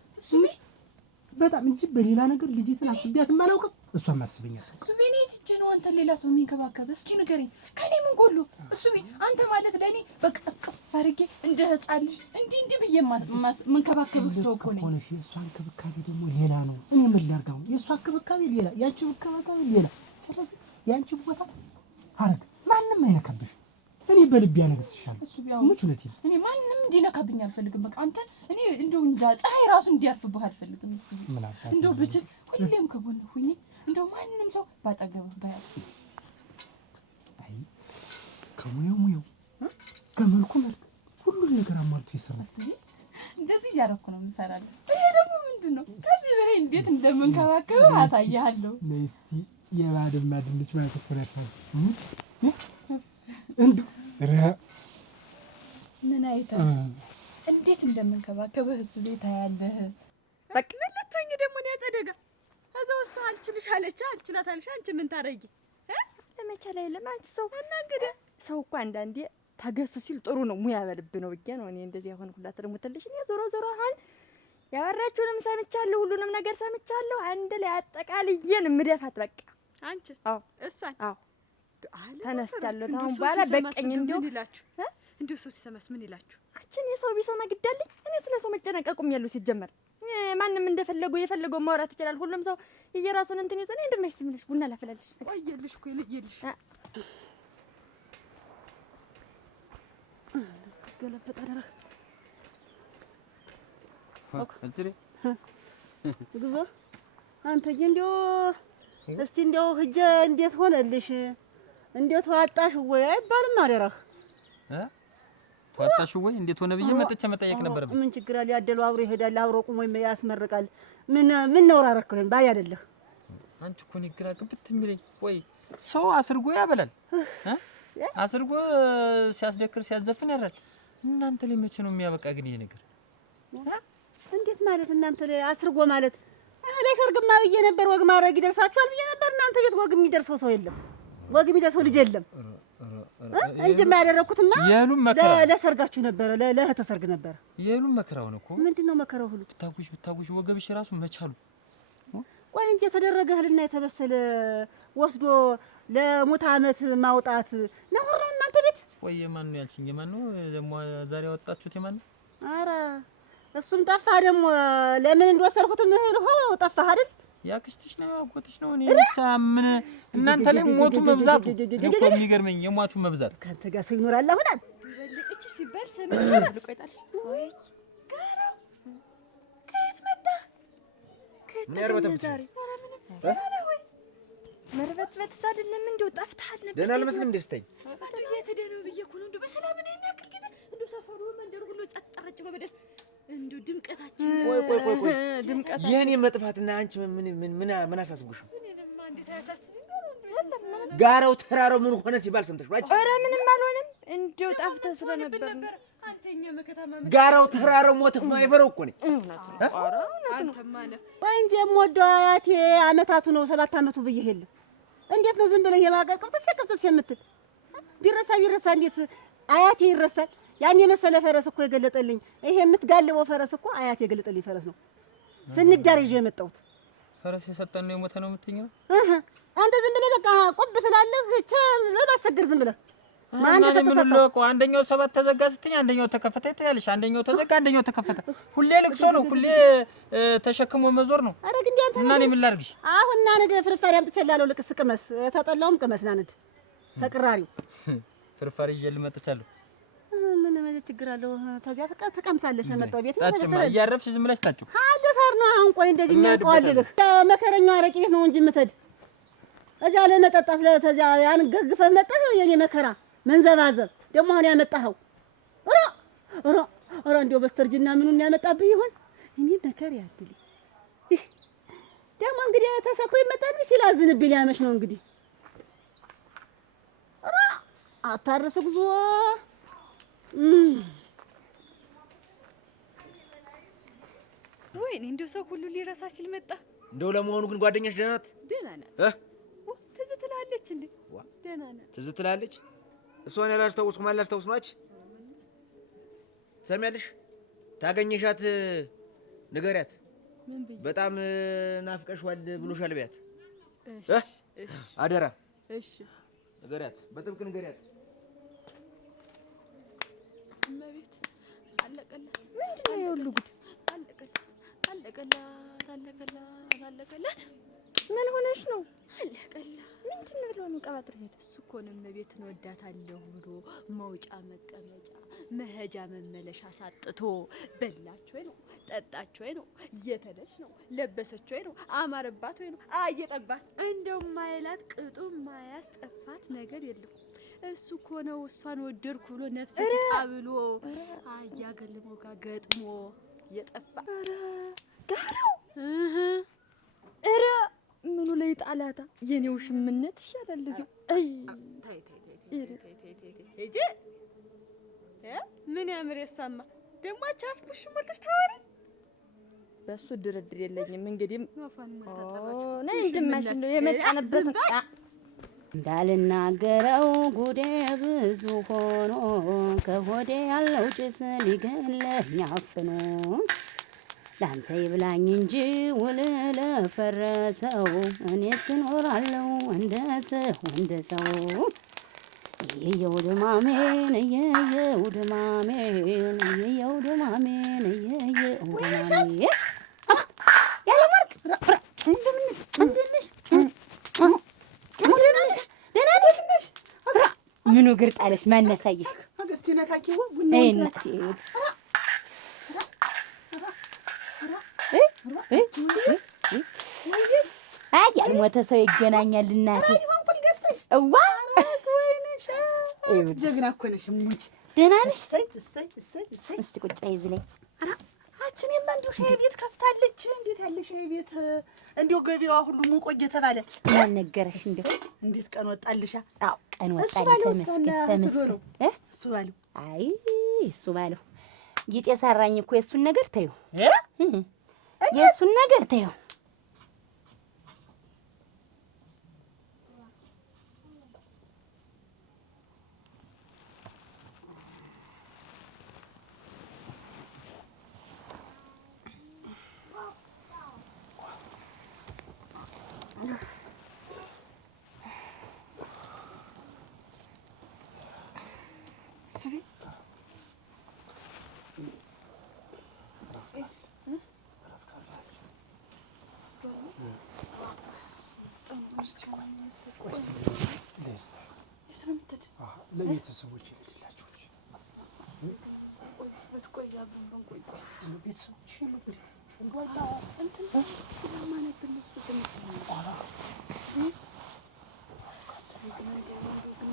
በጣም እንጂ በሌላ ነገር ልጅትን አስቢያት ማላውቅ እሷም አስበኛል። እሱ ቤኔ ትቼ ነው አንተ ሌላ ሰው የሚንከባከብ? እስኪ ንገረኝ፣ ከኔ ምን ጎሎ? እሱ ቤ አንተ ማለት ለኔ በቃ ቅፍ አድርጌ እንደ ህፃን ልጅ እንዲህ ብዬ ማለት መንከባከብ ሰው እኮ ነኝ። ሆነሽ የእሷ እንክብካቤ ደግሞ ሌላ ነው። እኔ ምን ላድርገው? የእሷ እንክብካቤ ሌላ፣ ያንቺ እንክብካቤ ሌላ። ስለዚህ ያንቺ ቦታ አረግ ማንም አይነካብሽ። እኔ በልብ ያነግስሻለሁ። እሱ ቢያው ሙች ነቲ እኔ ማንም እንዲነካብኝ አልፈልግም። በቃ አንተ እኔ እንደው እንጃ ፀሐይ ራሱ እንዲያርፍብህ አልፈልግም። እሱ እንደው ብቻ ሁሌም ከጎን ሁኚ። እንደው ማንም ሰው ባጠገብህ ባያል። አይ ከሙያው ከመልኩ መልክ ሁሉን ነገር አሟልቶ ይሰራል። እንደዚህ እያደረኩ ነው የምሰራለሁ። ይሄ ደግሞ ምንድን ነው? ከዚህ በላይ እንዴት እንደምንከባከብ አሳያለሁ። እስቲ የባድማ ድንች ማለት እኮ ነው እንዱ ምን አይተህ እንዴት እንደምንከባከብህ እሱ ቤት ያለህ በቃ ለተወኝ ደግሞ ነው ያጸደጋ እዛው እሷ አልችልሽ አለች አልችላት አለሽ። አንቺ ምን ታረጊ ለመቻል አይደለም አንቺ ሰው እና እንግዲህ ሰው እኮ አንዳንዴ ታገስ ሲል ጥሩ ነው። ሙያ በልብ ነው ብዬ ነው እኔ እንደዚህ ያሆንኩላት ደግሞ ትልሽ እኔ ዞሮ ዞሮ አሁን ያወራችሁንም ሰምቻለሁ፣ ሁሉንም ነገር ሰምቻለሁ። አንድ ላይ አጠቃልዬን ምደፋት በቃ አንቺ አዎ እሷን አዎ ተነስቻለሁ። ታውን በኋላ በቀኝ እንደው ሰው ሲሰማስ ምን ይላችሁ? አንቺን የሰው ቢሰማ ግዳለኝ። እኔ ስለ ሰው መጨነቀቁም ያለው ሲጀመር ማንም እንደፈለገው የፈለገው ማውራት ይችላል። ሁሉም ሰው የየራሱን እንትን ይዘን እንደማይስምልሽ ቡና ላፈላልሽ ቆየልሽ እኮ ይልየልሽ ገለፈጣ ደራ እንትን ግዞ አንተ እንደው እስቲ እንደው ሂጅ እንዴት ሆነልሽ? እንዴት ተዋጣሽ ወይ አይባልም አደረህ ተዋጣሽ ወይ እንዴት ሆነ ብዬ መጥቼ መጠየቅ ነበረብኝ። ምን ችግር አለ? ያደለው አብሮ ይሄዳል፣ አብሮ ቁሞ ያስመርቃል። ምን ነው አራረክልን ባይ አይደለህ አንቺ እኮ ነው ግራ ግብት የሚለኝ። ወይ ሰው አስርጎ ያበላል አስርጎ ሲያስደክር ሲያዘፍን ያራል። እናንተ ላይ መቼ ነው የሚያበቃ ግን ይሄ ነገር? እንዴት ማለት እናንተ ላይ አስርጎ ማለት? ለሰርግማ ብዬ ነበር ወግ ማድረግ ይደርሳችኋል ብዬ ነበር። እናንተ ቤት ወግ የሚደርሰው ሰው የለም፣ ወግ የሚደርሰው ልጅ የለም እንጂ ያደረኩትማ የሉም መከራ ለሰርጋችሁ ነበር፣ ለእህተ ሰርግ ነበር። የሉም መከራው ነው እኮ። ምንድነው መከራው? ሁሉ ብታጉሽ ወገብሽ ራሱ መቻሉ። ቆይ እንጂ የተደረገህልና የተበሰለ ወስዶ ለሙት ዓመት ማውጣት ነው እናንተ ቤት። ቆይ የማን ነው ያልሽኝ? የማን ነው ደግሞ ዛሬ ያወጣችሁት? የማን ነው? ኧረ እሱም ጠፋ ደግሞ። ለምን እንደወሰድኩት ምህል ጠፋህ አይደል? ያክስትሽ ነው ያጎትሽ ነው? እኔ ብቻ ምን እናንተ ላይ ሞቱ መብዛቱ እኮ የሚገርመኝ የሟቹ መብዛት። ካንተ ጋር ሰው ይኖራል አሁን ይበልቅች ሲባል ሰምቻለሁ። ቆይታሽ ወይ ጋራው ከየት መጣ? ነርበተብት መርበትበት አይደለም እንደው ጠፍተሃል ነበር። ደህና አልመስልም ደስተኝ አቶ እየተደነው ብዬ እኮ ነው እንደው በሰላም ነው ያናክል ጊዜ እንደው ሰፈሩ መንደሩ ሁሉ ጸጥ ረጭ በበደስ እንደው ድምቀታችን ቆይ ድምቀታችን የኔ መጥፋትና አንቺ ምን አሳስቡሽ? ምንማ እንዴት አያሳስብኝ? ጋራው ተራራው ምን ሆነ ሲባል ሰምተሽ ነው? ኧረ ምንም አልሆነም። እንደው ጠፍተህ ስለነበር ነው። አንተኛ መከታማ ጋራው ተራራው ሞት ማይፈረው እኮ ነኝ። ኧረ አንተማ ነህ ወይ እንጂ የምወደው አያቴ አመታቱ ነው 7 አመቱ ብዬ የለ። እንዴት ነው ዝም ብለህ የማቀቅብት ሲቀጥስ የምትል ቢረሳ እንዴት አያቴ ይረሳል? ያን የመሰለ ፈረስ እኮ የገለጠልኝ ይሄ የምትጋልበው ፈረስ እኮ አያቴ የገለጠልኝ ፈረስ ነው። ስንዳር ይዤ የመጣሁት ፈረስ የሰጠን ነው የሞተ ነው የምትይኝ? አንተ ዝም ብለህ በቃ ቆብ ትላለህ ለማሰገር ዝም ብለህ ማን ተሰጠው? አንደኛው 7 ተዘጋ ስትኝ አንደኛው ተከፈተ ትያለሽ። አንደኛው ተዘጋ አንደኛው ተከፈተ። ሁሌ ልቅሶ ነው፣ ሁሌ ተሸክሞ መዞር ነው። አረግ እንዴ አንተ እና እኔ ምን ላድርግሽ? አሁን ና ነደ ፍርፋሪ አምጥቼልሃለሁ። ልቅስ ቅመስ፣ ተጠላውም ቅመስ ና ነደ ተቅራሪው ፍርፋሪ ይዤ ልመጥቻለሁ። ምን ችግር አለው? ተዚያ ተቀምሳለሽ የመጣው ቤት ነው ታጭማ እያረፍሽ ዝም ብለሽ ታጭው አደፈር ነው። አሁን ቆይ እንደዚህ የሚያውቀዋልልህ መከረኛው አረቂ ቤት ነው እንጂ የምትሄድ እዚያ ለመጠጣት ለተዚያ ያን ገግፈህ መጣህ። የኔ መከራ መንዘባዘብ ደግሞ አሁን ያመጣኸው እንደው በስተርጅና ምኑን ያመጣብህ ይሆን? እኔ መከር ያድልኝ ደግሞ እንግዲህ ተሰጥቶ ይመጣል ሲላዝንብኝ ሊያመሽ ነው እንግዲህ አታርስ ጉዞ ወይኔ እንደው ሰው ሁሉ ሊረሳ ሲል መጣ። እንደው ለመሆኑ ግን ጓደኛሽ ደህና ናት? ደህና ናት። ትዝ ትላለች እንዴ? ደህና ናት። ትዝ ትላለች። እሷን ያላስታውስኩ ማን ላስታውስ ነች? ትሰሚያለሽ? ታገኘሻት ንገሪያት። ምን ብዬሽ? በጣም ናፍቀሽዋል ብሎሻል በያት። እሺ አደራ። እሺ ንገሪያት፣ በጥብቅ ንገሪያት። እመቤት አለቀላት። ምንድን ነው የሁሉ ጉድ? አለቀላት። ምን ሆነሽ ነው? አለቀላት። ምንድን ነው ብሎ የሚቀባጥር ሄደ? እሱ እኮ ነው እመቤትን እወዳታለሁ ብሎ መውጫ መቀመጫ መሄጃ መመለሻ ሳጥቶ በላች ወይ ነው ጠጣች ወይ ነው እየተለች ነው ለበሰች ወይ ነው አማረባት ወይ ነው አየጠባት እንደው ማይላት ቅጡ ማያስጠፋት ነገር የለም። እሱ እኮ ነው እሷን ወደድኩ ብሎ ነፍስ ጣ ብሎ አያገልሞ ጋር ገጥሞ የጠፋ ጋራው ምኑ ላይ ጣላታ የኔው ሽምነት ይሻላል እዚሁ። አይ እጂ ምን ያምር የሷማ ደግሞ አቻፍኩሽ ሞልተሽ ታወሪ። በሱ ድርድር የለኝም እንግዲህ ነይ እንድማሽ ነው የመጣንበት እንዳልናገረው ጉዴ ብዙ ሆኖ ከሆዴ ያለው ጭስ ሊገለኝ አፍኖ ላንተ ይብላኝ እንጂ ውል ለፈረሰው እኔስ እኖራለሁ እንደ ሰው እየየው ድማሜን እየየው ድማሜን እየየው ድማሜን እየየው ድማሜን ያለ ወርቅ እንደምንሽ ምኑ ግር ጣለሽ? ማን ያሳየሽ? አገስቲ ነካኪው እናቴ አይ ያልሞተ ሰው ይገናኛል እናቴ። እዋ ጀግና እኮ ነሽ ሙች። ደህና ነሽ? እሰይ እስቲ ቁጭ በይ እዚህ ላይ። አችን የማ እንዲሁ ሻይ ቤት ከፍታለች። እንዴት ያለ ሻይ ቤት እንዲሁ ገቢዋ ሁሉ ሙቆ እየተባለ ማን ነገረሽ? እንዴት ቀን ወጣልሻ? አዎ ቀን ወጣልሽ። ተመስገን እሱ ባለው አይ እሱ ባለው ጌጤ ሰራኝ እኮ የእሱን ነገር ተይው፣ የእሱን ነገር ተይው። ለቤተሰቦች ይልላችሁ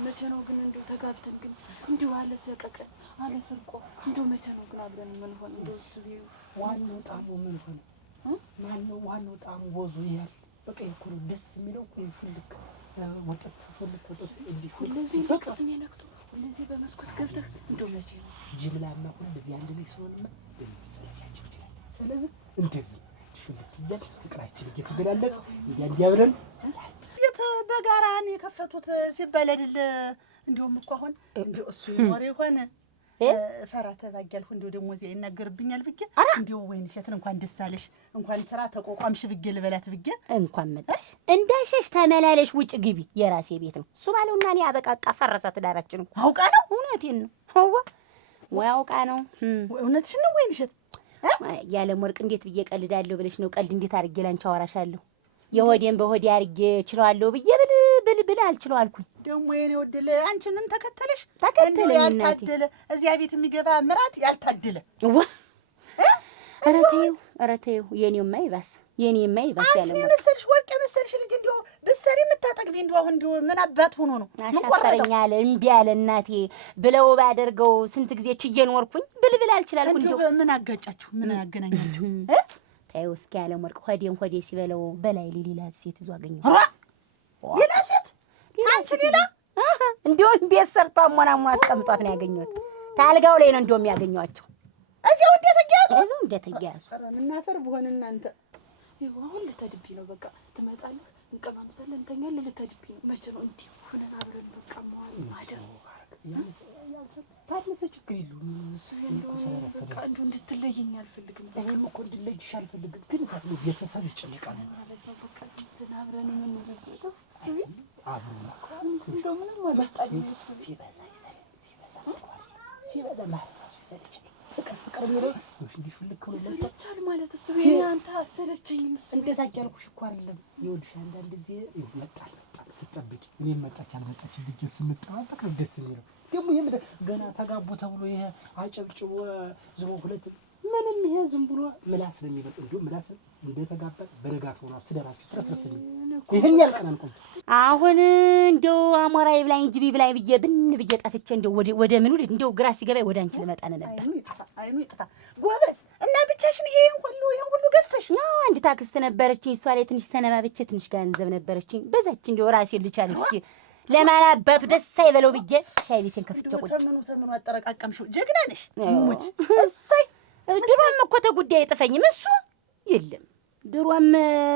መቼ ነው ግን እንደው ተጋብተን ግን እንደው አለ ሰቀቀ አለ ስርቆ እንደው መቼ ነው ግን አብረን ምን ሆነ? እንደው እሱ ዋናው ጣሙ ምን ሆነ? ማነው ዋናው ጣሙ ወዙ ይያል በቃ እኮ ደስ የሚለው እኮ ይፈልክ ወጣት ፈልክ ወጣት እንዲህ ሁለዚህ በቅስም የነክቶ ሁለዚህ በመስኮት ገብተህ እንደው መቼ ነው ጅምላና ሁለዚህ አንድ ላይ ሲሆንማ በመሰለቻችን ይችላል። ስለዚህ እንደዚህ ፈልክ ይያል ፍቅራችን እየተገላለጽ እንዲያብረን ቤት በጋራ ነው የከፈቱት ሲባል አይደል? እንደውም እኮ አሁን እንደው እሱ ይኖር የሆነ ፈራ ተባያልሁ እንደው ደግሞ እዚያ ይናገርብኛል ብዬ እንደው ወይን እሸትን እንኳን ደስ አለሽ እንኳን ስራ ተቋቋምሽ ብዬ ልበላት ብዬ እንኳን መጣሽ እንዳሸሽ ተመላለሽ ውጭ ግቢ የራሴ ቤት ነው እሱ ባለውና እኔ አበቃቃ ፈረሰ ትዳራችን እኮ አውቃ ነው። እውነቴን ነው ወይ አውቃ ነው። እውነትሽን ነው ወይን እሸት ያለ ወርቅ እንዴት ብዬ ቀልዳለሁ ብለሽ ነው? ቀልድ እንዴት አድርጌ ላንቺ አወራሻለሁ? የሆዴን በሆዴ አድርጌ ችለዋለሁ ብዬ ብል አልችለው አልኩኝ። ደግሞ የኔ ወደለ አንቺንም ተከተለሽ ተከተለኝ ያልታደለ እዚያ ቤት የሚገባ ምራት ያልታደለ ኧረ ተይው የኔማ ይባስ አንቺ የመሰልሽ ወርቅ የመሰልሽ ልጅ እንዲሁ ብትሰሪ የምታጠግቢ እንዲሁ አሁን እንዲሁ ምን አባት ሆኖ ነው አሻፈረኝ አለ እምቢ አለ እናቴ ብለው ባደርገው ስንት ጊዜ ችዬ ኖርኩኝ ብል አልችላልኩ። እንዲሁ ምን አጋጫችሁ? ምን ያገናኛችሁ? ታየው እስኪ ያለም ወርቅ ሆዴን ሆዴ ሲበለው በላይ ሌላ ሴት ይዞ አገኘው። ሌላ ሴት? አንቺ ሌላ? እንደውም ቤት ሰርቶ አሞናሙና አስቀምጧት ነው ያገኘሁት። ታልጋው ላይ ነው እንደውም ያገኘኋቸው። እዚያው እንደተያዙ? እዚያው እንደተያዙ። ኧረ ምናፈር በሆነ እናንተ። ይኸው አሁን ልትሄድብኝ ነው። በቃ ትመጣለህ፣ እንቀማምሳለን፣ እንተኛለን። ልትሄድብኝ ነው። መቼ ነው እንዲህ ሆነን አብረን በቃ መዋል ማደር? ታድነሰ ችግር የለውም። በቃ እንደው እንድትለይኝ አልፈልግም። እኔም እኮ እንድለይሽ አልፈልግም፣ ግን እዛ ቤተሰብ ይጨነቃል ማለት ነው። በቃ ጭትን አብረን የምንውልበት አብረን እንደው ምንም አልወጣልኝ። ሲበዛ ይሰለኝ፣ ሲበዛ ማለት ራሱ ይሰለች። ፍቅር የሚለው እንዲህ ፍልክ ነው ይሰለቻል ማለት እሱ የኔ አንተ አትሰለቸኝም። እሱ እንደዛ እያልኩሽ እኮ አይደለም። ይኸውልሽ አንዳንድ ጊዜ መጣል ስትጠብቂ እኔም መጣች አልመጣች ልጅ ስንጠባበቅ ነው ደስ የሚለው። ደግሞ ይሄ ገና ተጋቡ ተብሎ ይሄ አጨብጭቦ ዝም ሁለት ምንም ይሄ ዝም ብሎ ምላስ ነው የሚበቅ። እንዲሁም ምላስ እንደተጋባ በነጋት ሆኖ ትደራችሁ ፍረስረስ ነው። ይሄን ያልቀናንቆም አሁን እንደው አሞራ ይብላኝ ጅቢ ብላኝ ብዬ ብን ብዬ ጠፍቼ እንደው ወደ ምን ወደ እንደው ግራ ሲገባኝ ወደ አንቺ ልመጣ ነበር። አይኑ ይጥፋ ጎበዝ። እና ብቻሽን ይሄን ሁሉ ገዝተሽ ነው? አንድ ታክስት ነበረችኝ፣ እሷ ላይ ትንሽ ሰነባብቼ ትንሽ ገንዘብ ነበረችኝ። በዛች እንደው ራሴን ልቻል እስኪ ለማን አባቱ ደስ አይበለው ብዬ ሻይ ቤቴን ከፍቼ ቁጭ። ተምኑ አጠረቃቀምሽው። ጀግና ነሽ ሙት። እሰይ ድሮም እኮ ተጉዳይ አይጠፋኝም እሱ የለም። ድሮም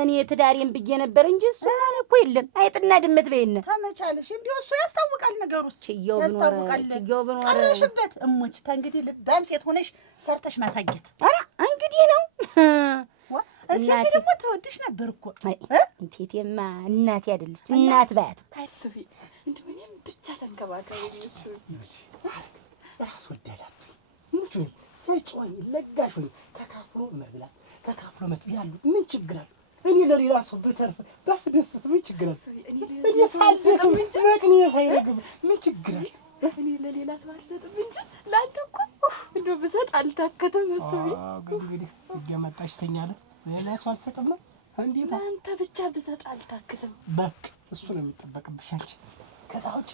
እኔ ትዳሬን ብዬ ነበር እንጂ እሱ ማለት እኮ የለም። አይጥና ድመት በይነ ተመቻለሽ። እንዲሁ እሱ ያስታውቃል ነገሩስ። ችየው ብኖር ቀረሽበት እሙች። ተንግዲህ ልባም ሴት ሆነሽ ሰርተሽ ማሳየት። ኧረ እንግዲህ ነው። እቴቴ ደግሞ ተወድሽ ነበር እኮ። እቴቴማ እናቴ አይደለች እናት ባያት። አይስቢ እንደው እኔም ብቻ ተንከባከበኝ። እሱ ራስ ወዳዳት ሙቹ ሰጪኝ ለጋሽኝ ተካፍሎ መብላት ተካፍሎ መስል ያሉ ምን ችግር አለ? እኔ ለሌላ ሰው ብተርፍ ባስደስት ምን ችግር አለ? እኔ ሳልሰጥም እንጂ መቅኔ ሳይረግብ ምን ችግር አለ? እኔ ለሌላ ሰው አልሰጥም እንጂ ለአንተ እኮ እንደው ብሰጥ አልታከተም። እሱ እንግዲህ እየመጣሽ ተኛለህ። ሌላ ሰው አልሰጥም ነው እንዴት? ለአንተ ብቻ ብሰጥ አልታከተም። በቃ እሱ ነው የሚጠበቅብሽ አንቺ። ከዛ ውጭ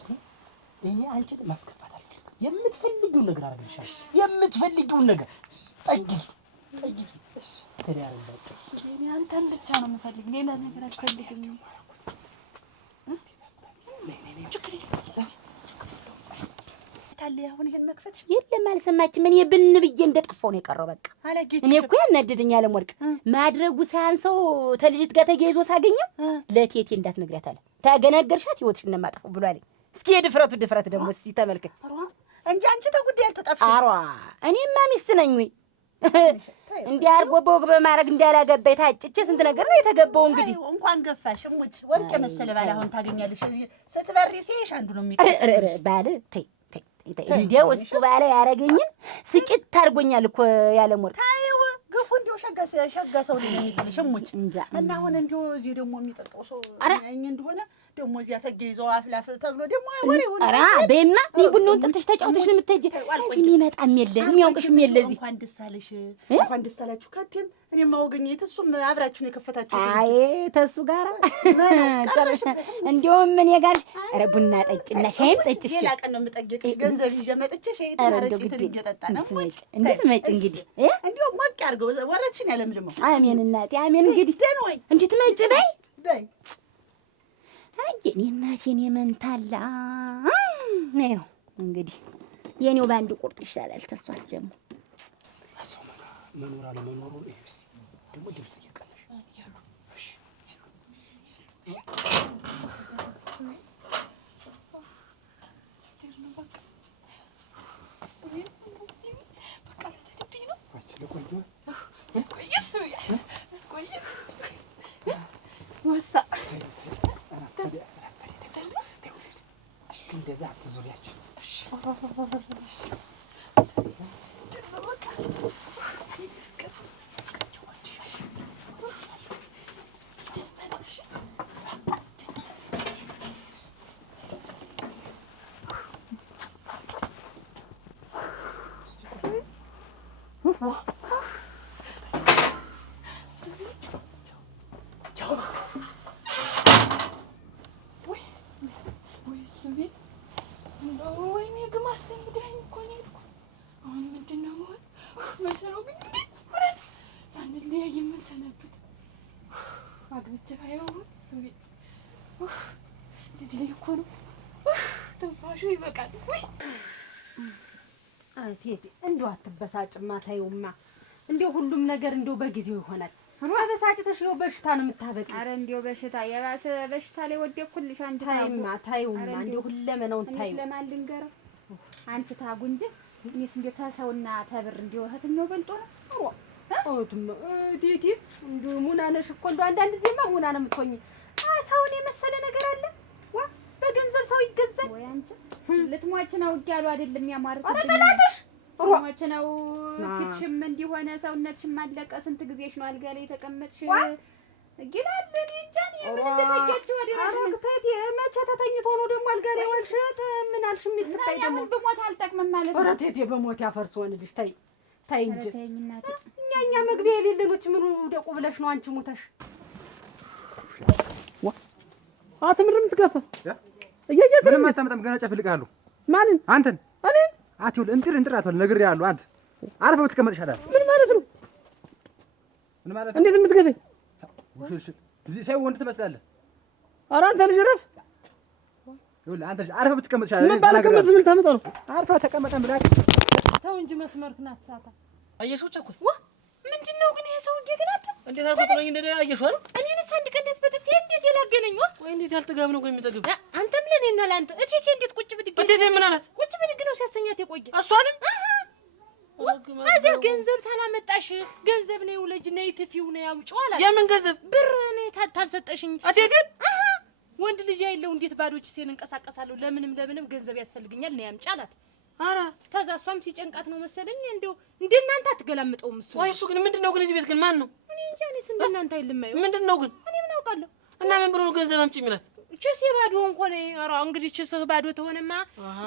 እኔ አንቺን ማስከፋት አልችልም። የምትፈልጊውን ነገር አደርግልሻለሁ። የምትፈልጊውን ነገር ጠይቂ። ተዳርባችሁ እኔ አንተን ብቻ ነው የምፈልግ፣ ሌላ ነገር አልፈልግም። ታለ አሁን ይሄን መክፈት የለም አልሰማችም። እኔ ብን ብዬ እንደጠፋው ነው የቀረው። በቃ እኔ እኮ ያናደደኝ አለም ወርቅ ማድረጉ ሳያንሰው ተልጅት ጋር ተገይዞ ሳገኘው ለቴቴ እንዳትነግሪያት አለ። ታገናገርሻት ህይወትሽን ነው የማጠፋው ብሎ አለኝ። እስኪ የድፍረቱ ድፍረት ደግሞ እስቲ ተመልከት እንጂ አንቺ ተጉዳይ አልተጣፍሽ። አሯ እኔማ ሚስት ነኝ ወይ እንዲህ አድርጎ በወግ በማድረግ እንዳላገባኝ ታጭቼ ስንት ነገር ነው የተገባው። እንግዲህ እንኳን ገፋሽ እሙች። ወርቅ የመሰለ ባል አሁን ታገኛለሽ። እዚህ ስትበሪ ሲሄሽ አንዱ ነው የሚቀር ባል ተይ እንደው እሱ ባለ ያረገኝን ስቂት አድርጎኛል እኮ ያለም ወርቅ። ታይው ግፉ እንደው ሸጋ ሰው ነው የሚጥልሽ እሙች። እና አሁን እንደው እዚህ ደግሞ የሚጠጣው ሰው እኛ እንደሆነ ደግሞ እዚያ ተገይዘው አፍላፍ ተብሎ ደግሞ ወሬው ኧረ በይማ እኔ ቡናውን ጠጥተሽ ተጫውተሽ ነው የምትሄጂ። እዚህ የሚመጣም የለ የሚያውቅሽም የለ። እዚህ እንኳን ደስ አለሽ እንኳን ደስ አላችሁ። ካቴም እኔም አወገኘት እሱም አብራችሁ ነው የከፈታችሁት። አይ ተሱ ጋራ እንደውም እኔ ጋር ኧረ ቡና ጠጭና ሻይም ጠጭሽ። ሌላ ቀን ነው የምጠይቅሽ። ገንዘብ ይዤ መጥቼ ሻይ ታረጭት እየጠጣ ነው እንድትመጪ እንግዲህ እንደው ሞቅ አድርገው ወረችን ያለምልመው። አሜን እናቴ አሜን። እንግዲህ እንድትመጪ በይ የኔ እናቴ የኔ መንታላ ነው እንግዲህ የኔው ባንድ ቁርጥ ይሻላል። ተሷስ ደግሞ አሰው መኖር አለመኖሩ እዩስ ደግሞ ድምጽ እየቀነሽ ያሉ እሺ ወሳ እንደዛ አትዙሪያችሁ። እሺ ሳንለያይ ምን እዚህ ላይ እኮ ነው ትንፋሹ ይበቃል። ወይ እቴቴ እንደው አትበሳጭማ፣ ታዩማ እንደው ሁሉም ነገር እንደው በጊዜው ይሆናል። አበሳጭተሽ ይኸው በሽታ ነው የምታበቂ። ኧረ እንደው በሽታ የባሰ በሽታ ላይ ወደኩልሽ። አንቺ ታዩማ እንደው ሁለመናውን ታዩ። ለማን ልንገረው? አንቺ ታጉ እንጂ እኔስ እንደው ተሰውና ተብር እንደው እህትኛው በልጦ ነው። እቴቴ እንደው ሙና ነሽ እኮ እንደው አንዳንድ ጊዜማ ሙና ነው የምትሆኝ። ሰውን የመሰለ ነገር አለ ዋ በገንዘብ ሰው ይገዛል ወይ? አንቺ ልትሞች ነው እያሉ አይደለም ያማርኩት። ኧረ ተናደሽ ሞች ነው ፊትሽም እንዲሆነ ሰውነትሽም አለቀ። ስንት ጊዜሽ ነው አልጋ ላይ ተቀመጥሽ? ግላል እኔ እንጃ ምን እንደተገኘችው አረግተት መቼ ተተኝቶ ነው ደግሞ አልጋ ላይ ዋልሽት? ምን አልሽ? የምትታይ ደግሞ በሞት አልጠቅምም ማለት ነው። ኧረ ቴቴ በሞት ያፈርስ ሆንልሽ። ታይ ታይ እንጂ ተይኝ እናቴ። እኛ መግቢያ የሌለኖች ምኑ ደቁ ብለሽ ነው አንቺ ሙተሽ አትምር የምትገፋ እያየህ ምንም አታመጣም። ገና ጨፍልቃለሁ። ማንን? አንተን። እኔ አትውል እንጥር አትወል ነግሬሃለሁ። አንተ አርፈህ ብትቀመጥ ይሻላል። ምን ማለት ነው? ምን ማለት ነው? እንዴት የምትገፈኝ? እዚህ ሳይሆን ወንድ ትመስላለህ። ኧረ አንተ ልጅ ረፍ። ይኸውልህ አንተ ልጅ አርፈህ ብትቀመጥ ይሻላል። ምን ባልቀመጥ ምን ታመጣ ነው? አርፈህ ተቀመጠን ብላ ተው እንጂ መስመርክን አትሳታ። አየሽው ቸኮል ምንድነው ግን ይሄ ሰው ጀግናት? እንዴት አልኩት ነው እንዴ? አየሽው አይደል? እኔንስ አንድ ቀን እንዴት በጥፊ እንዴት የላገነኝ? ወይ እንዴት ያልተጋብ ነው ግን የሚጠግብ? አንተም ለኔና ለአንተ እቴቴ እንዴት ቁጭ ብድግ እቴቴ ምን አላት? ቁጭ ብድግ ነው ሲያሰኛት የቆየ እሷንም እዚያ ገንዘብ ታላመጣሽ ገንዘብ ነው ውለጅ ነው ይትፊው ነው ያውጪው አላት። የምን ገንዘብ? ብር ነው ታልሰጠሽኝ እቴቴ ወንድ ልጅ አይለው እንዴት ባዶች ሲን እንቀሳቀሳለሁ ለምንም ገንዘብ ያስፈልገኛል ነው ያምጪ አላት። ኧረ ታዛ እሷም ሲጨንቃት ነው መሰለኝ እንደው እንደናንተ አትገላምጠውም እሱ። ወይ እሱ ግን ምንድነው ግን እዚህ ቤት ግን ማን ነው? እኔ እንጃ እኔስ እንደናንተ አይልማየው ምንድነው ግን እኔ ምን አውቃለሁ? እና ምን ብሎ ነው ገንዘብ አምጪ የሚላት? ችስ የባዶ እንኳን ኧረ እንግዲህ ችስ ባዶ ተሆነማ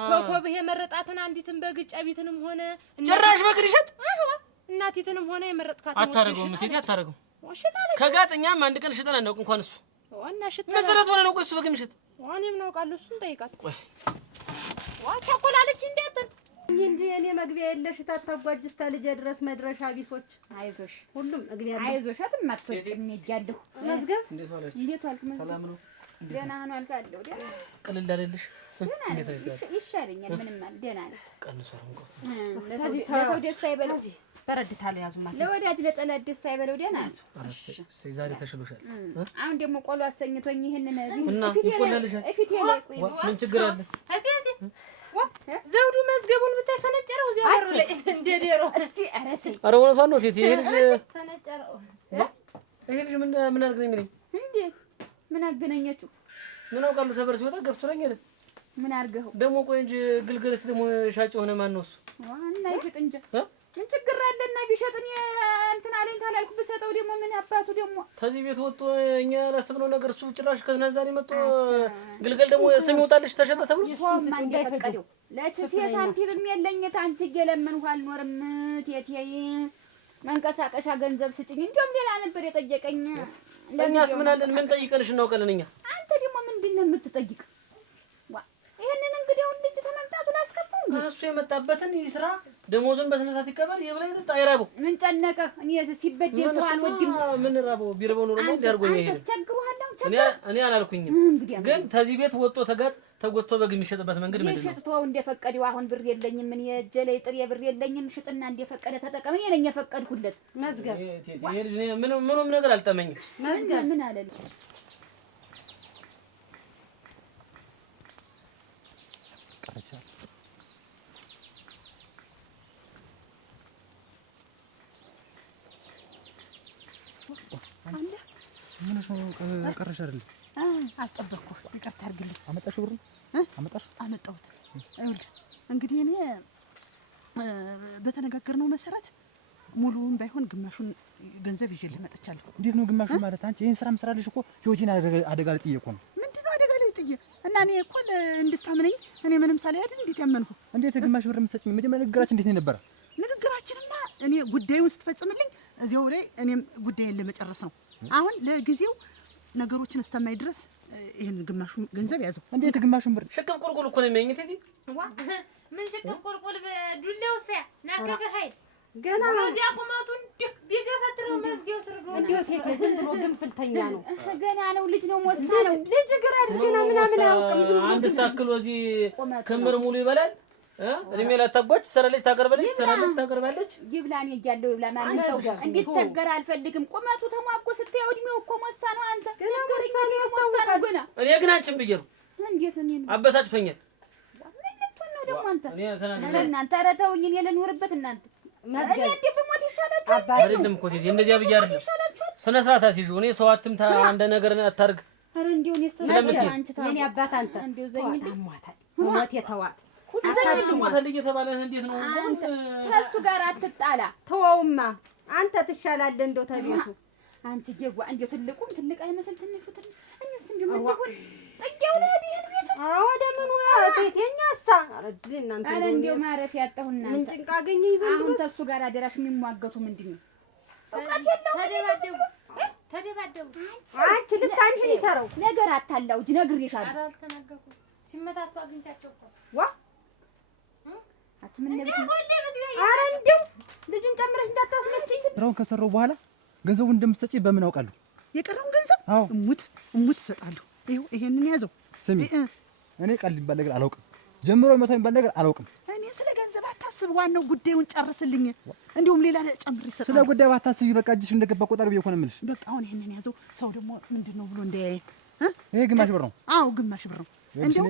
ኮኮብ ይሄ መረጣትን አንዲትን በግጫ ቤትንም ሆነ ጭራሽ በግሪሸት እናቲትንም ሆነ የመረጥካት አታረገውም እቴቴ አታረገው። ወሽታለች ከጋጠኛም አንድ ቀን ሽጠን አናውቅ እንኳን እሱ ዋና ሽታ መሰረት ሆነ ነው። ቆይ እሱ በግምሽት ዋኔ ምን አውቃለሁ? እሱን ጠይቃት። ቆይ ቸኮላለች እንዴት እንዴ እኔ መግቢያ የለሽ ታታጓጅስታ ልጅ ድረስ መድረሻ ቢሶች። አይዞሽ ሁሉም መግቢያ አይዞሽ አትማጥቶኝ እያለሁ መዝገብ እንዴት ዋለሽ? እንዴት ዋልክ? ሰላም ነው? ደህና ነው አልካለሁ። ደህና ቅልል አይደለሽ? እንዴት ይሻለኛል? ምንም ማለት ደህና ነው። ቀንሷል እንቆት ለሰው ደስ አይበለው። በረድታሉ ያዙ ማለት ለወዳጅ ለጠላት ደስ አይበለው። ደህና ነው። እሺ ዛሬ ተሽሎሻል። አሁን ደግሞ ቆሎ አሰኝቶኝ ይሄንን እዚህ እና ይቆላልሻል። እፊቴ ላይ ቆይ ምን ችግር አለ? ዘውዱ መዝገቡን ብታይ ፈነጨረው እዚያ በሩ ላይ እንደ ዴሮ። ኧረ እውነቷን ነው እቴቴ። ይሄ ልጅ ፈነጨረው። ይሄ ልጅ ምን አድርገኝ የሚለኝ? እንዴ ምን አገናኛችሁ? ምን አውቃለሁ። ተበር ሲወጣ ገፍቶኝ ሄደ። ምን አድርገው ደግሞ ቆይ እንጂ ግልገልስ ደግሞ ሻጭ የሆነ ማን ነው እሱ? ዋና ይሽጥ እንጂ ምን ችግር አለና ቢሸጥን እንትን አለኝ ታላልኩ ብሰጠው ደግሞ ምን አባቱ ደግሞ ከዚህ ቤት ወጥቶ እኛ ያላሰብነው ነገር እሱ ጭራሽ ከነዛኔ መጥቶ ግልገል ደግሞ ስም ይወጣልሽ ተሸጠ ተብሎ ሆማ እንደፈቀደው ለችስ የሳንቲም የለኝ ታንቺ እየለመንኩ አልኖርም። ቴቴይ መንቀሳቀሻ ገንዘብ ስጭኝ። እንደውም ሌላ ነበር የጠየቀኝ። ለእኛስ ምን አለን? ምን ጠይቀንሽ እናውቃለን እኛ? አንተ ደግሞ ምንድን ነው የምትጠይቅ? ይሄንን እንግዲህ አሁን ልጅ ተመምጣቱን አስከፋው እንዴ? እሱ የመጣበትን ይስራ፣ ደሞዙን በስነ ስርዓት ይቀበል። የበላይ አይደል አይራበው። ምን ጨነቀህ? እኔ ሲበደል ሰው አልወድም። ምን ራበው? ቢርበው ኖሮ ነው ሊያርጎኝ ይሄ። እኔ አላልኩኝም፣ ግን ከዚህ ቤት ወጥቶ ተጎትቶ በግ የሚሸጥበት መንገድ ምንድን ነው? ሽጥቶ እንደፈቀደው አሁን ብር የለኝም ምን የእጄ ላይ ጥሬ ብር የለኝም። ሽጥና እንደፈቀደ ተጠቀም። እኔ ነኝ የፈቀድኩለት። መዝገብ ይሄ ልጅ ምንም ነገር አልጠመኝም። መዝገብ ምን አለልሽ? ምን ነው ቀረሽ አይደል? አስጠበቅኩህ። ይቅርታ አድርግልኝ። አመጣሽ ብሩን? አመጣሽ? አመጣሁት። ይኸውልህ እንግዲህ እኔ በተነጋገርነው መሰረት ሙሉውን ባይሆን ግማሹን ገንዘብ ይዤልህ መጥቻለሁ። እንዴት ነው ግማሹን ማለት? አንቺ ይሄን ስራ መስራልሽ እኮ ህይወቴን አደጋ ላይ ጥዬ እኮ ነው። ምንድነው አደጋ ላይ ጥዬ? እና እኔ እኮ እንድታምነኝ እኔ ምንም ሳላይ አይደል እንዴት ያመንኩ? እንዴት ግማሽ ብር የምትሰጪኝ? መጀመሪያ ንግግራችን እንዴት ነው የነበረ? ንግግራችንማ እኔ ጉዳዩን ስትፈጽምልኝ እዚያው ላይ እኔም ጉዳይን ለመጨረስ ነው። አሁን ለጊዜው ነገሮችን እስከማይ ድረስ ይሄን ግማሹን ገንዘብ ያዘው። እንዴት ግማሹን ብር? ሽቅብ ቁልቁል እኮ ነው የሚያኝት እዚህ። ምን ሽቅብ ቁልቁል በዱላው ሳያ ናከበ ኃይል ገና እዚያ ቁመቱ ቢገፈትረው መዝጊያው ስር ነው። እንዴት ዝም ብሎ ግንፍልተኛ ነው። ገና ነው ልጅ ነው ሞሳ ነው ልጅ ግራ ገና ምናምን አያውቅም። ዝም ብሎ አንድ ሳክሎ እዚህ ክምር ሙሉ ይበላል። እድሜ ለተጎች ሰረለች ታቀርባለች ታቀርባለች። ይብላን ይያለው ይብላ ማንም ሰው እንዲቸገር አልፈልግም። ቁመቱ ተሟጎ ስትያው እድሜው እኮ ሞሳ ነው። አንተ ነገርኛ ሞሳ ነው ገና። እኔ ግን አንቺን ብዬ ነው እንዴት እኔ አበሳጭፈኛል። ምን ነው ደግሞ አንተ እኔ ተናግሬ እናንተ ኧረ ተውኝ እኔ ልኖርበት እናንተ መዝገብ እንዴ ብሞት ይሻላችኋል። አይደለም እኮ እንደዚያ ብዬ አይደለም። ስነ ስርዓት አስይዙ። እኔ ሰው አትምታ አንደ ነገር አታርግ። ኧረ እንደው እኔ ስለምትይ አንቺ ታው የኔ አባት አንተ እንደው ዘኝልኝ አሟታል ሞት የተዋት አታልሟታል እየተባለ እንዴት ነው? ከእሱ ጋር አትጣላ። ተወውማ አንተ ትሻላለህ እንደው ተቤቱ አንቺ ጌጓ እንደው ትልቁም ትልቅ አይመስል ትንሹ ትልቅ እኔስ እንደው ምን ይሆን ጥያው ነው ይሄን ቤት ወደ ምኑ ቤቴኛሳ አረድ እናንተ አረ እንደው ማረፊያ ያጣሁ እናንተ ምን ጭንቃ አገኘኝ ዘንድ አሁን ተሱ ጋር አደራሽ የሚሟገቱ ምንድነው? እውቀት የለውም። ተደባደቡ አንቺ ልሳንሽን ይሰረው ነገር አታላውጅ ነግሬሻለሁ። ኧረ አልተናገርኩም። ሲመታቱ አግኝቻቸው እኮ ዋ አቺ ምን ነብት አረ እንደው ልጅን ጨምረሽ እንዳታስመጪኝ። ስራውን ከሰራው በኋላ ገንዘቡን እንደምትሰጪ በምን አውቃለሁ? የቀረውን ገንዘብ አዎ እሙት እሰጣለሁ። ይኸው ይሄንን ያዘው። ስሚ እኔ ቀልድ የሚባል ነገር አላውቅም። ጀምሮ መቶ የሚባል ነገር አላውቅም። እኔ ስለ ገንዘብ አታስብ፣ ዋናው ጉዳዩን ጨርስልኝ። እንዲሁም ሌላ ጨምር ይሰጣል። ስለ ጉዳዩ አታስቢ፣ በቃ እጅሽ እንደገባ ቆጠር ብዬ እኮ ነው የምልሽ። በቃ አሁን ይሄንን ያዘው። ሰው ደግሞ ምንድነው ብሎ እንዳያየ። ይሄ ግማሽ ብር ነው። አዎ ግማሽ ብር ነው። እንደው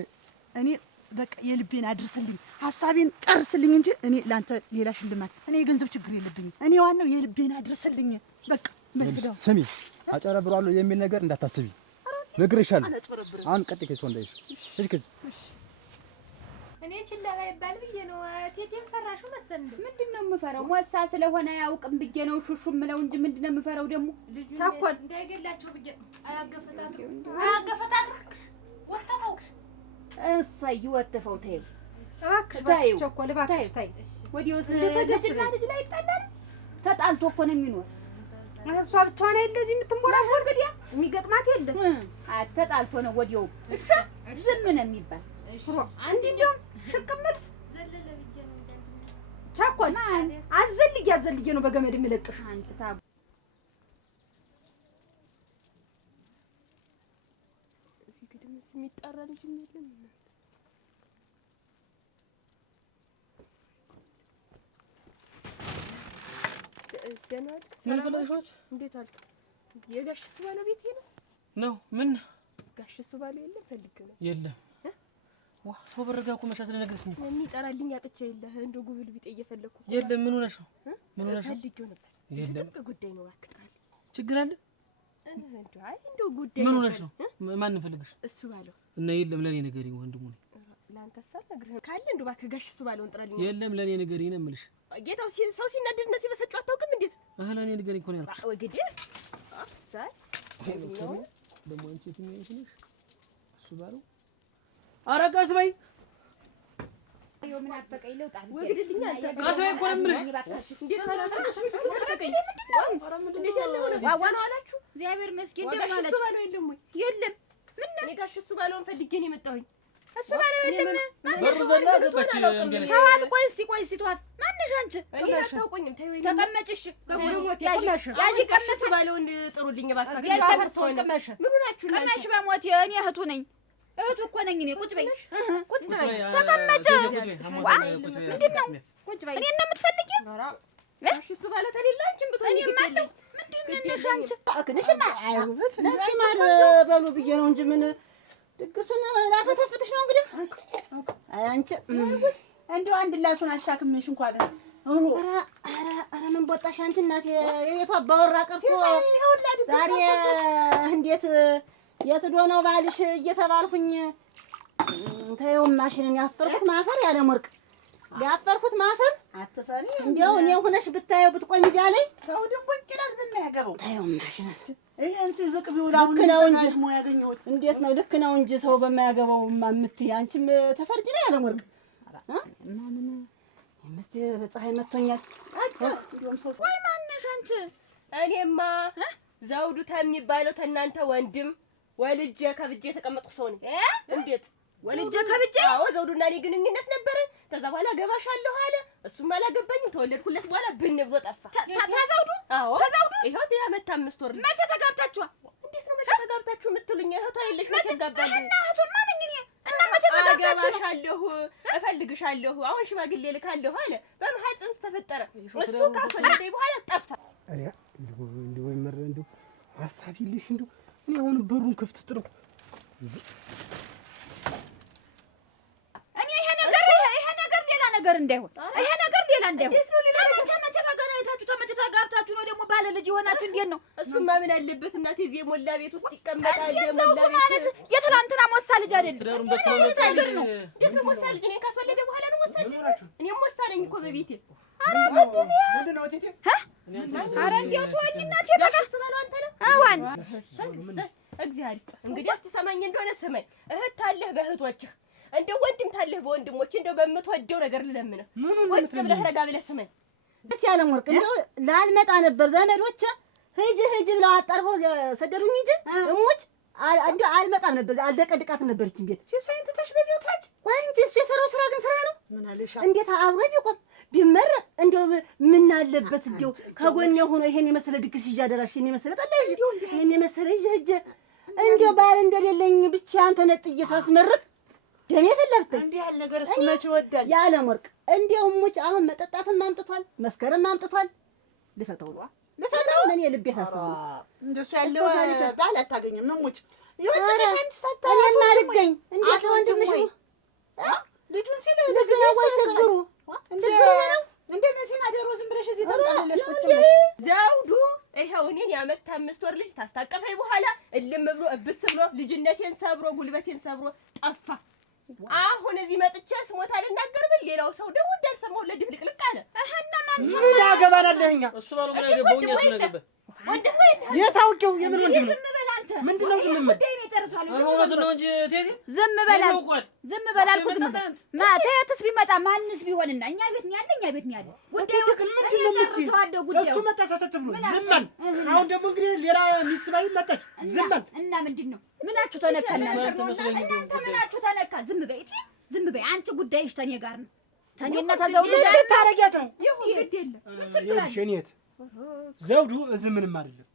እኔ በቃ የልቤን አድርስልኝ፣ ሐሳቤን ጨርስልኝ እንጂ እኔ ላንተ ሌላ ሽልማት እኔ የገንዘብ ችግር የለብኝም። እኔ ዋናው የልቤን አድርስልኝ። በቃ መልክዳው ስሚ፣ አጨረብራለሁ የሚል ነገር እንዳታስቢ ነግሬሻለሁ። አሁን ቀጥይ ከሱ እንዳይሽ እሺ። እኔ ችላ ባይባል ብዬ ነው ቴቴን ፈራሹ መሰል። እንዴ ምንድነው የምፈራው? ሞሳ ስለሆነ አያውቅም ብዬ ነው ሹሹ ምለው እንጂ ምንድነው የምፈራው ደግሞ? ታኮል እንዳይገላቸው ብዬ አያገፈታት ወጣፈው እሰይ ወጥፈው ተይው እባክሽ ተይው ቸኮል እባክሽ ታይ ወዲያውስ ልጅና ልጅ ላይ ይጣላል። ተጣልቶ እኮ ነው የሚኖር። እሷ ብቻዋን እንደዚህ የምትሞራወር እንግዲህ የሚገጥማት የለም። ተጣልቶ ነው ወዲያው እሺ ዝም ነው የሚባል። አንድ እንደውም ሽቅምት ዘለለ ብዬ ነው እንዳል ቸኮል አዘልዬ ነው በገመድ የምለቅሽ አንቺ ታ እዚህ ግድም የሚጣራ ልጅ የለም። ደህና ዋልክ? ምን ፈለግሽ? እንዴት ዋልክ? የጋሽ እሱ ባለቤት ነው? ምን ጋሽ እሱ ባለ የለም ፈልጌው ነው። የለም ዋ ሰው በረጋ እኮ መሻ ስለነገርሽኝ የሚጠራልኝ አጥቼ የለህ እንደው ጉብል ቢጤ እየፈለኩ የለም። ምን ሆነሽ ነው? ምን ሆነሽ ነው? ፈልጌው ነበር። የለም ጉዳይ ነው አክጣል። ችግር አለ? እንደው ጉዳይ ምን ሆነሽ ነው? ማን ፈልግሽ? እሱ ባለው እና የለም ለኔ ንገሪኝ። ወንድሙ ነው ለአንተሳ ነግረህ ካለ እንደው እባክህ ጋሽ እሱ ባለውን ጥራልኝ። የለም ለኔ ንገሪኝ ነው የምልሽ። ጌታው ሰው ሲናደድና ሲበሰጩ አታውቅም እንዴት? ለኔ ንገሪኝ እኮ ነው ያልኩሽ። ወይ ግዴ ሳይ ደግሞ አንቺ የትኛው ነሽ? እሱ ባለው አረጋስ በይ ይኸው ምን አበቀኝ ለውጣ ወግድልኝ አንተ ቀስ በይ እኮ ነው የምልሽ። እንዴት አላችሁ? እንዴት ያለ ሆነ ዋዋና አላችሁ? እግዚአብሔር መስጊድ ጋሽ ደግሞ እሱ ባለው የለም ወይ? የለም ምን እኔ ጋሽ እሱ ባለውን ፈልጌ ነው የመጣሁኝ። እሱ ባለው የለም። በሩ ዘላ ገባች እንዴ? ተዋት። ቆይ እስኪ ተዋት። ማነሽ አንቺ? እኔ አታውቁኝም። ተይው ተቀመጭሽ በሞት ያዥ ቀመስ ባለውን ጥሩልኝ እባክህ። ቀመሽ ምን ሆናችሁ? ቀመሽ በሞት እኔ እህቱ ነኝ። እህቱ እኮ ነኝ እኔ። ቁጭ በይ ቁጭ በይ ተቀመጭ። ምንድን ነው ቁጭ በይ። እኔን ነው የምትፈልጊው? ጋሽ እሱ ባለ ተሌላ አንቺም ብትሆኚ እኔ ማለት ምንድን ነሽ አንቺ? አክንሽማ አይውት ለሲማር በሉ ብዬ ነው እንጂ ምን ድግሱን ላፈተፍትሽ ነው እንግዲህ። አይ አንቺ እንደው አንድ ላቱን አሻክምሽ እንኳን ኧረ ምን ቦጣሽ አንቺ እናቴ። የቤቷ አባወራ ቀርቶ ዛሬ እንዴት የት ዶ ነው ባልሽ እየተባልኩኝ ተይው ማሽንን ያፈርኩት ማፈር ያለ ወርቅ ያፈርኩት ማፈር አትፈሪ። እንደው እኔ ሆነሽ ብታየው ብትቆይ እዚያ ላይ ሰው ድንቡቅ ይላል። ምን ያገባው? ተይው ማሽን ይሄን ሲዝቅ ቢውላው ልክ ነው እንጂ ሞ ያገኘሁት እንዴት ነው? ልክ ነው እንጂ ሰው በማያገባው የምትይ አንቺም ተፈርጂ ነው ያለ ወርቅ ማምን ምስቲ በፀሐይ መጥቶኛል። እንደውም ሰው ወይ ማነሽ አንቺ? እኔማ ዘውዱ ተሚባለው ተናንተ ወንድም ወልጄ ከብጄ የተቀመጥኩ ሰው ነኝ። እንዴት ወልጄ ከብጄ? አዎ ዘውዱና እኔ ግንኙነት ነበረ። ከዛ በኋላ ገባሻለሁ አለ። እሱም አላገባኝም። ተወለድኩለት በኋላ ብን ብሎ ጠፋ። ተዘውዱ? አዎ ተዘውዱ? ይኸው ዓመት 5 ወር። መቼ ተጋብታችኋል? እንዴት ነው መቼ ተጋብታችሁ የምትሉኝ? እህቷ የለሽ መቼ ተጋባለሁ? እና እህቱማ ነኝ እኔ። እና መቼ ተጋብታችሁ? አገባሻለሁ፣ እፈልግሻለሁ፣ አሁን ሽማግሌ ልካለሁ አለ። በመሀል ጽንስ ተፈጠረ። እሱ ካስወለደኝ በኋላ ጠፋ። አሪያ እንደው ይመረ እንደው ሀሳብ ይልሽ እንደው እኔ አሁን በሩን ክፍት ጥሩ እኔ ይሄ ነገር ሌላ ነገር እንዳይሆን ይሄ ነገር ሌላ እንዳይሆን መቼ ተገናኝታችሁ ተመቼ ተጋብታችሁ ነው ደግሞ ባለ ልጅ የሆናችሁ? እንዴት ነው? እሱማ ምን አለበት እናቴ እዚህ የሞላ ቤት ውስጥ ይቀመጣል። የሞላ ቤት ማለት የትናንትና ሞሳ ልጅ አይደለም። ነገር ነው። እንዴት ነው ሞሳ ልጅ? እኔን ካስወለደ በኋላ ነው ሞሳ ልጅ? እኔም ሞሳ ነኝ እኮ በቤቴ። ኧረ ምንድን ነው እቴቴ? ኧረ እንዲያው ተወኝ እናቴ። ተቀርሱ በለው አንተ ነው አዋን እግዚአብሔር ይስጥ። እንግዲህ እስኪ ሰማኝ እንደሆነ ስማኝ። እህት ታለህ በእህቶችህ፣ እንደው ወንድም ታለህ በወንድሞች፣ እንደው በምትወደው ነገር ልለምንህ ወጭ ብለህ ረጋ ብለህ ስማኝ። ደስ ያለም ወርቅ እንደው ላልመጣ ነበር ዘመዶች ሂጂ ብለው አጣርፈው ሰደዱኝ እንጂ እሞች እንደው አልመጣም ነበር። አልደቀድቃትም ነበር ይችን ቤት ሲሳይን ትተሽ በዚያው ታች ወይ እንጂ እሱ የሰራው ስራ ግን ስራ ነው። ምን አለሽ? እንዴት አብሮ ቢቆም ቢመረቅ እንደው ምን አለበት እንደው ከጎኔ ሆኖ ይሄን የመሰለ ድግስ ይያደራሽ ይሄን የመሰለ ጠላሽ ይሄን የመሰለ ይሄ እንደው ባል እንደሌለኝ ብቻዬን ተነጥዬ ሳስመርቅ ደሜ ፈለብት። እንዲህ ያለ ነገር እሱ መቼ ይወዳል? ያለም ወርቅ እንደው ሙች አሁን መጠጣትም አምጥቷል፣ መስከረም አምጥቷል። ልፈተው ምን የልቤ ታስብስ እንደሱ ያለው ባል አታገኝም። ሙች ይወጥልሽ አንቺ ሰጣ እኔማ አልገኝ እንዴት ወንድምሽ ልጁን ሲል ልጁ ነው ችግሩ እንደ መሲና ደሮ ዝም ብለሽ እዚህ ተንጠለለሽ ቁጭ ብለሽ ዘውዱ ይኸው እኔን የዓመት 5 ወር ልጅ ታስታቀፈኝ በኋላ እልም ብሎ እብስ ብሎ ልጅነቴን ሰብሮ ጉልበቴን ሰብሮ ጠፋ። አሁን እዚህ መጥቼ ስሞታ ልናገር ብል ሌላው ሰው ደግሞ እንዳልሰማው ለድብልቅልቅ አለ። እህና ማን ምን ያገባናል? እኛ እሱ ባሉ ምን ያገባው? እኛ እሱ ነገበ ወንድም ወይ የታውቂው የምን ወንድም ነው? ዝም በል አንተ። ምንድነው ዝም በል? ጉዳይ ነው ጨርሷል። እውነቱን ነው እንጂ ቴቴ ዝም በል ዝም በል አልኩት። ተየትስ ቢመጣ ማንስ ቢሆንና እኛ ቤት ነው ያለ እኛ ቤት ነው ያለ ጉዳዩ ግን ምንድነው የምትይ? እሱ መጣ ሰተት ብሎ ዝም በል። አሁን ደግሞ እንግዲህ ሌላ ሚስት ባይ መጣች። ዝም በል እና ምንድነው ምናችሁ ተነካና? እናንተ ምናችሁ ተነካ? ዝም በይ እቴ ዝም በይ። አንቺ ጉዳይሽ ተኔ ጋር ነው። ተኔና ተዘውዱ ጋር ታረጊያት ነው። ይሁን ግድ የለም ይኸውልሽ እኔት ዘውዱ እዚህ ምንም አይደለም።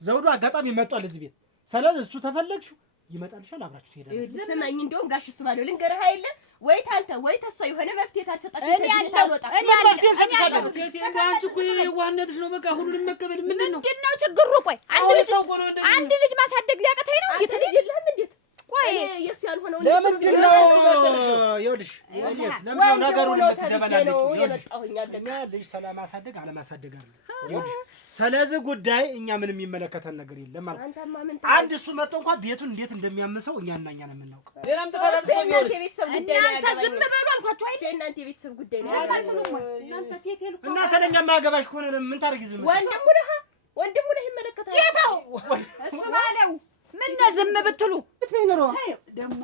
ዘውዱ አጋጣሚ መጥቷል እዚህ ቤት። ስለዚህ እሱ ተፈለግሽው ይመጣልሻል፣ አብራችሁ ትሄዳላችሁ። ስማኝ እንደውም ጋሽ እሱ ባለው ልንገርህ አይደለ ወይ ታልተ ወይ ተሷ የሆነ መፍትሄ ታልሰጣችሁ እኔ አልወጣ እኔ መፍትሄ ሰጥሻለሁ። ቴቴ እንደ አንቺ እኮ የዋህነትሽ ነው። በቃ ሁሉንም መቀበል ምንድን ነው ችግሩ? ቆይ አንድ ልጅ ማሳደግ ሊያቅተኝ ነው? እንዴት ልጅ የለህም? እንዴት ቆይ የሱ ያልሆነው ለምንድን ነው? ይኸውልሽ እንዴት ለምን ነው ነገሩን የምትደበላለቂው? እኛ ልጅ ስለማሳደግ አለማሳደግ አይደለም። ይኸውልሽ ስለዚህ ጉዳይ እኛ ምንም የሚመለከተን ነገር የለም ማለት ነው። አንድ እሱ መጥቶ እንኳን ቤቱን እንዴት እንደሚያምሰው እኛ ነው የምናውቀው። ሌላም ተባላችሁ ነው እናንተ ዝም በሉ አልኳችሁ አይደል? እናንተ የቤተሰብ ጉዳይ ነው። እናንተ ቴቴል እና ስለኛ ማገባሽ ከሆነ ምን ታርጊ? ዝም ወንድሙ ነህ ይመለከታል። ጌታው እሱ ባለው ምን ዝም ብትሉ ብትኖሩ ደግሞ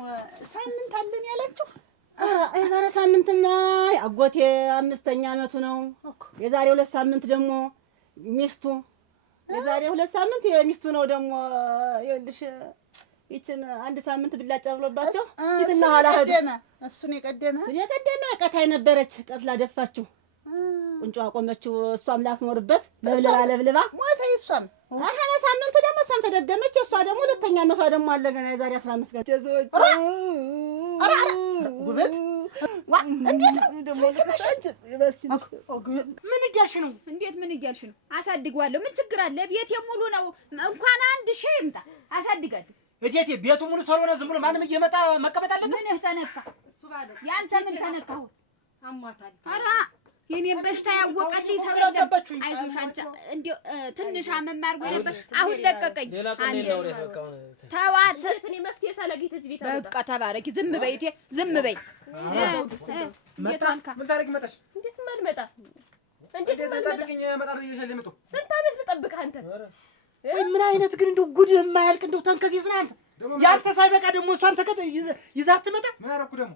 ሳምንት አለን ያላችሁ የዛሬ ሳምንትማ አጎቴ 5ኛ ዓመቱ ነው። የዛሬ 2 ሳምንት ደግሞ ሚስቱ የዛሬ 2 ሳምንት የሚስቱ ነው ደግሞ ይኸውልሽ ይችን 1 ሳምንት ብላጫ ብሎባቸው ይትና ኋላ ሄደ። እሱን የቀደመ ቀታይ ነበረች ቀጥላ ደፋችሁ ቁንጫ ቆመችው። እሷም ላትኖርበት ለብልባ ሞተ። እሷም አሃ ሳምንቱ ደግሞ እሷም ተደገመች። እሷ ደግሞ 2ኛ ዓመቷ ደግሞ አለ ገና የዛሬ 15 ቀን ተዘወጭ ጉበት እንዴት ነው ደግሞ ሰማሽ? ምን እያልሽ ነው? እንዴት ምን እያልሽ ነው? አሳድገዋለሁ። ምን ችግር አለ? ቤት የሙሉ ነው። እንኳን 1 ሺህ ይምጣ አሳድጋለሁ። እቴቴ ቤቱ ሙሉ ስለሆነ ዝም ብሎ ማንም እየመጣ መቀበጥ አለበት? ምንህ ተነካ? እሱ ባለ ያንተ ምን ተነካው? አሟታል። ኧረ የኔን በሽታ ያወቀልኝ ሰው የለም። አይዞሽ አንቺ እንዲያው ትንሽ አመም አድርጎኝ ነበር፣ አሁን ለቀቀኝ። ተዋት። እኔ መፍትሄ ሳላገኝ እዚህ ቤት በቃ ተባረኪ። ዝም በይ እቴ ዝም በይ። ምን ታደርጊ መጣሽ? እንዴት ማልመጣ እንዴት ተጠብቂኝ እመጣለሁ ብዬሽ ልመጣሁ። ስንት ዓመት ልጠብቅህ አንተ? ምን አይነት ግን እንደው ጉድ የማያልቅ እንደው ተንከሲስ ነህ አንተ። ያንተ ሳይበቃ ደግሞ እሷን ተከተ ይዛት ትመጣ። ምን አደረኩ ደግሞ?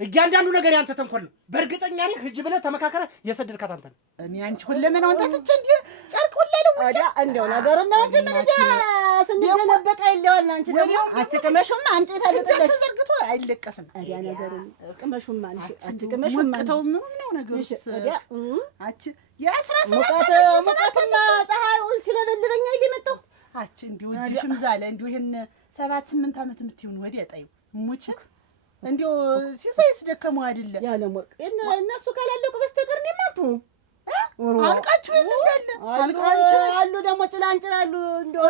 እያንዳንዱ ነገር ያንተ ተንኮል ነው። በእርግጠኛ ነኝ ሂጅ ብለህ ተመካከረ የሰደድካት አንተ ነህ። እኔ አንቺ ሁለመናውን ተትቼ እንደ ጨርቅ ሁላ ነው ታዲያ እንደው ነገር ነው እንጂ ምን እዚያ ስንገለበጥ አይለዋል። አንቺ ደግሞ አትቅመሹም። አምጪ ታልጥለሽ ተዘርግቶ አይለቀስም። አዲያ ነገሩ ቅመሹም አንቺ አትቅመሹም። ወቅተው ምን ነው ነገሩስ? አቺ ሙቀትና ፀሐዩን ሲለበልበኛ እየመጣሁ አቺ እንዲሁ እጅሽም ዛለ እንዲሁ ይሄን 7-8 ዓመት የምትይውን ወዲያ ጣዩ ሙች እንዲሁ ሲሳይስ ደከመው አይደለ ያለ ሞቅ እነሱ ካላለቁ በስተቀር ነው ማቱ አልቃችሁ እንዳለ አልቃችሁ አሉ ደግሞ ጭላንጭል አሉ እንደው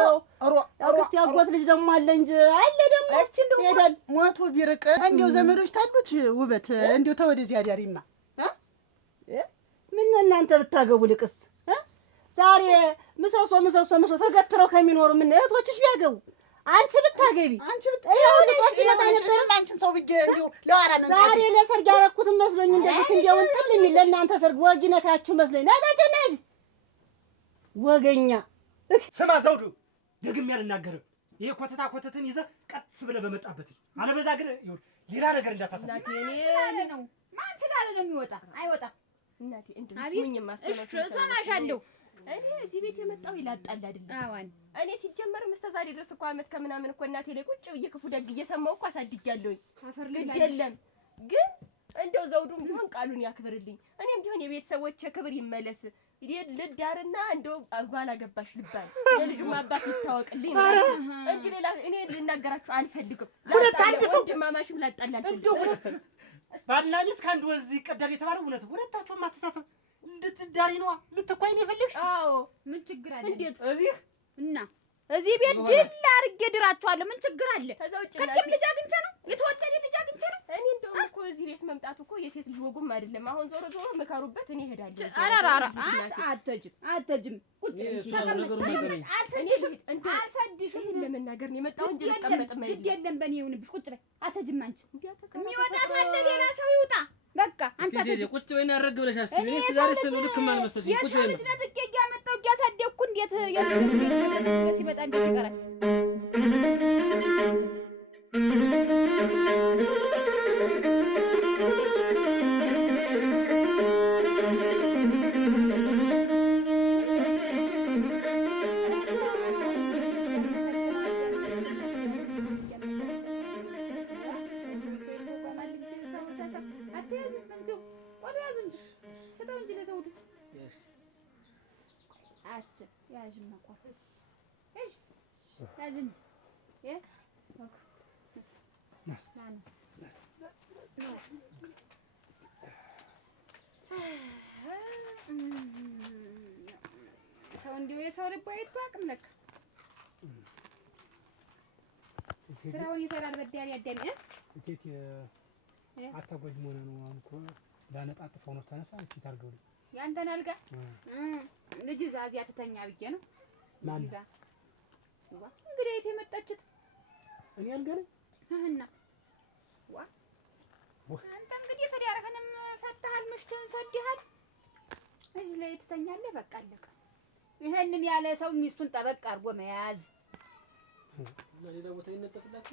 አክስት ያጎት ልጅ ደግሞ አለ እንጂ አለ ደግሞ እስቲ እንደው ሞቶ ቢርቅ እንዲሁ ዘመዶች ታሉት ውበት እንዲሁ ተወደዚያ ዳሪማ ምን እናንተ ብታገቡ ልቅስ ዛሬ ምሰሶ ተገትረው ከሚኖሩ ምን እህቶችሽ ቢያገቡ አንቺ ብታገቢ አንቺን ሰው ብዬ እንዲሁ ለዋራ ነው ዛሬ ለሰርግ ያደረኩትን መስሎኝ እንደዚህ እንደው እንጥል የሚል ለእናንተ ሰርግ ወግ ነካችሁ መስሎኝ ናታችሁ ነጅ ወገኛ ስማ ዘውዱ ደግሜ አልናገርም። ይሄ ኮተትን ይዘህ ቀስ ብለህ በመጣበት አለበዛ ግን ሌላ ነገር እንዳታሳስብ። ነው ማን ስላለ ነው የሚወጣ አይወጣም። እናቴ እንደምን ሰማሻለሁ። እኔ እዚህ ቤት የመጣው ይላጣል አይደል? አዋን እኔ ሲጀመርም እስከ ዛሬ ድረስ እኮ ዓመት ከምናምን እኮ እናቴ ላይ ቁጭ ብዬ ክፉ ደግ እየሰማሁ እኮ አሳድጊያለሁኝ። ግድ የለም ግን እንደው ዘውዱም ቢሆን ቃሉን ያክብርልኝ። እኔም ቢሆን የቤተሰቦቼ ክብር ይመለስ። ልዳርና እንደው ባላገባሽ ልባል የልጁም አባት ይታወቅልኝ እንጂ ሌላ እኔ ልናገራችሁ አልፈልግም። ሁለት አንድ ሰው ወንድማማሽም ላጣላችሁ እንደው ሁለት ባልና ሚስት ከአንድ ወንዝ ይቀዳል የተባለው እውነት ሁለታችሁም ማስተሳሰብ እንድትዳሪ ነዋ። ልትኳይ ነው የፈለግሽ? አዎ ምን ችግር አለ? እንዴት እዚህ እና እዚህ ቤት ድል አድርጌ ድራችኋለሁ። ምን ችግር አለ? ከኪም ልጅ አግኝቼ ነው የተወደደ ልጅ አግኝቼ ነው። እኔ እንደውም እኮ እዚህ ቤት መምጣቱ እኮ የሴት ልጅ ወጉም አይደለም። አሁን ዞሮ ምከሩበት፣ እኔ እሄዳለሁ። ኧረ አትሄጂም ቁጭ አልሰድሽም ለመናገር ነው የመጣው እንጂ ልቀመጥም አይደለም። ግድ የለም በእኔ ይሁንብሽ። ቁጭ በይ አትሄጂም አንቺ። የሚወጣ ካለ ሌላ ሰው ይውጣ። በቃ አንቺ አትሄጂም። ቁጭ በይና ያረግ ብለሽ አስቢ። እኔ ዛሬ ስም ልክ ማን መስሎኝ ቁጭ በይና ልጅ ነጥቄ እያመጣሁ እያሳደግኩ እንዴት ሲመጣ እንዴት ይቀራል? ሰው እንዲሁ የሰው ልብ አይቶ አቅም ለካ ስራውን ይሰራል። በዳሪ ያዳሚ እቴት አታጓጅ መሆነ ነው። አሁን እኮ ላነጣጥፈው ነው። ተነሳ እቺ ታርገው ያንተን አልጋ ልጅ ዛዚያ ትተኛ ብዬ ነው። ማን እንግዲህ የት የመጣችት እኔ አልገረኝ እና አንተ እንግዲህ ተዳረከንም ፈታሃል፣ ምሽትን ሰድሃል፣ እዚህ ላይ ትተኛለህ። በቃ አለቀ። ይሄንን ያለ ሰው ሚስቱን ጠበቅ አድርጎ መያዝ። ለሌላ ቦታ ይነጠፍላት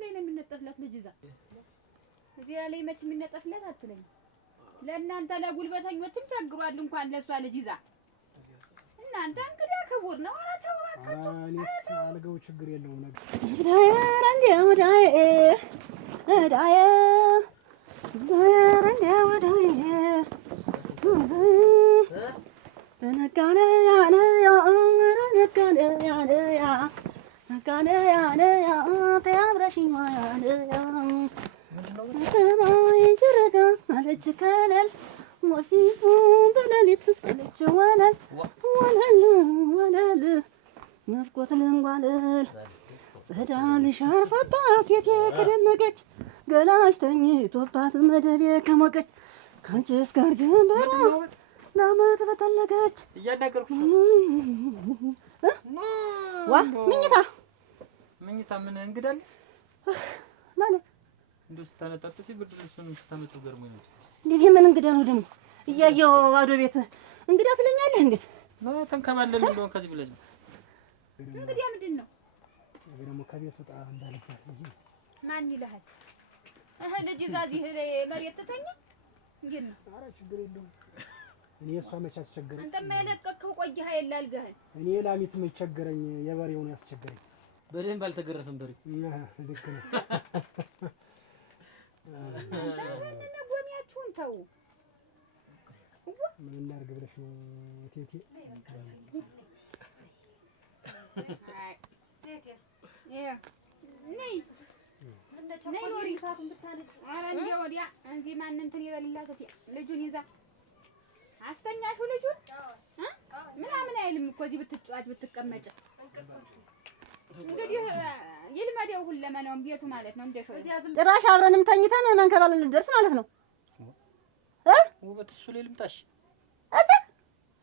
ላይ ነው የሚነጠፍላት ልጅ እዛ እዚህ ላይ መች የሚነጠፍላት አትለኝ። ለእናንተ ለጉልበተኞችም ቸግሯል እንኳን ለሷ ልጅ ይዛ። እናንተ እንግዲህ ክቡር ነው። ኧረ ተው እባካችሁ። እኔስ አልገው ችግር የለውም ነገር ናፍቆት ልንጓልል ጸዳልሽ አርፋባት ቤቴ ከደመቀች ገላሽ ተኝቶባት መደቤ ከሞቀች ካንቺስ ጋር ጀንበሯ ለዓመት በጠለቀች እያናገርኩሽ ዋ ምኝታ ምን እንግዳል ማለት እንደው ስታነጣጥፊ ብርድ ልብሱን ስታመጪው ገርሞኝ ነው። እንዴት ምን እንግዳ ነው ደግሞ እያየሁ ባዶ ቤት እንግዳ ትለኛለህ? እንዴት ነው ተንከባለል እንደው ከዚህ ብለሽ ነው እንግዲህ ምንድን ነው ደግሞ ከቤት ወጣ እንዳለበት ማን ይልሃል? ልጅ እዛ እዚህ መሬት ትተኛ እንዴት ነው? ኧረ ችግር የለውም እኔ እሷ መች አስቸገረኝ? አንተማ የለቀቅከው ቆይህ አይደል አልጋህን። እኔ ላሚት መች ቸገረኝ? የበሬው ነው ያስቸገረኝ። በደንብ አልተገረፈም በሬ። ልክ ነው። አንተ ጎሚያችሁን ተው። ምን እናድርግ ብለሽ ነው እቴቴ? ነይ ሎሪ ኧረ እንዲያ ወዲያ እዚህ ማን እንትን ይበልላት እቴ ልጁን ይዛ አስተኛሽው ልጁን ምናምን አይልም እኮ እዚህ ብትጫወት ብትቀመጭ እንግዲህ ይልመደው ሁለመናውን ቤቱ ማለት ነው። እንደሾ ጭራሽ አብረንም ተኝተን መንከባለል ልንደርስ ማለት ነው። ውበት እሱ ላይ ልምጣሽ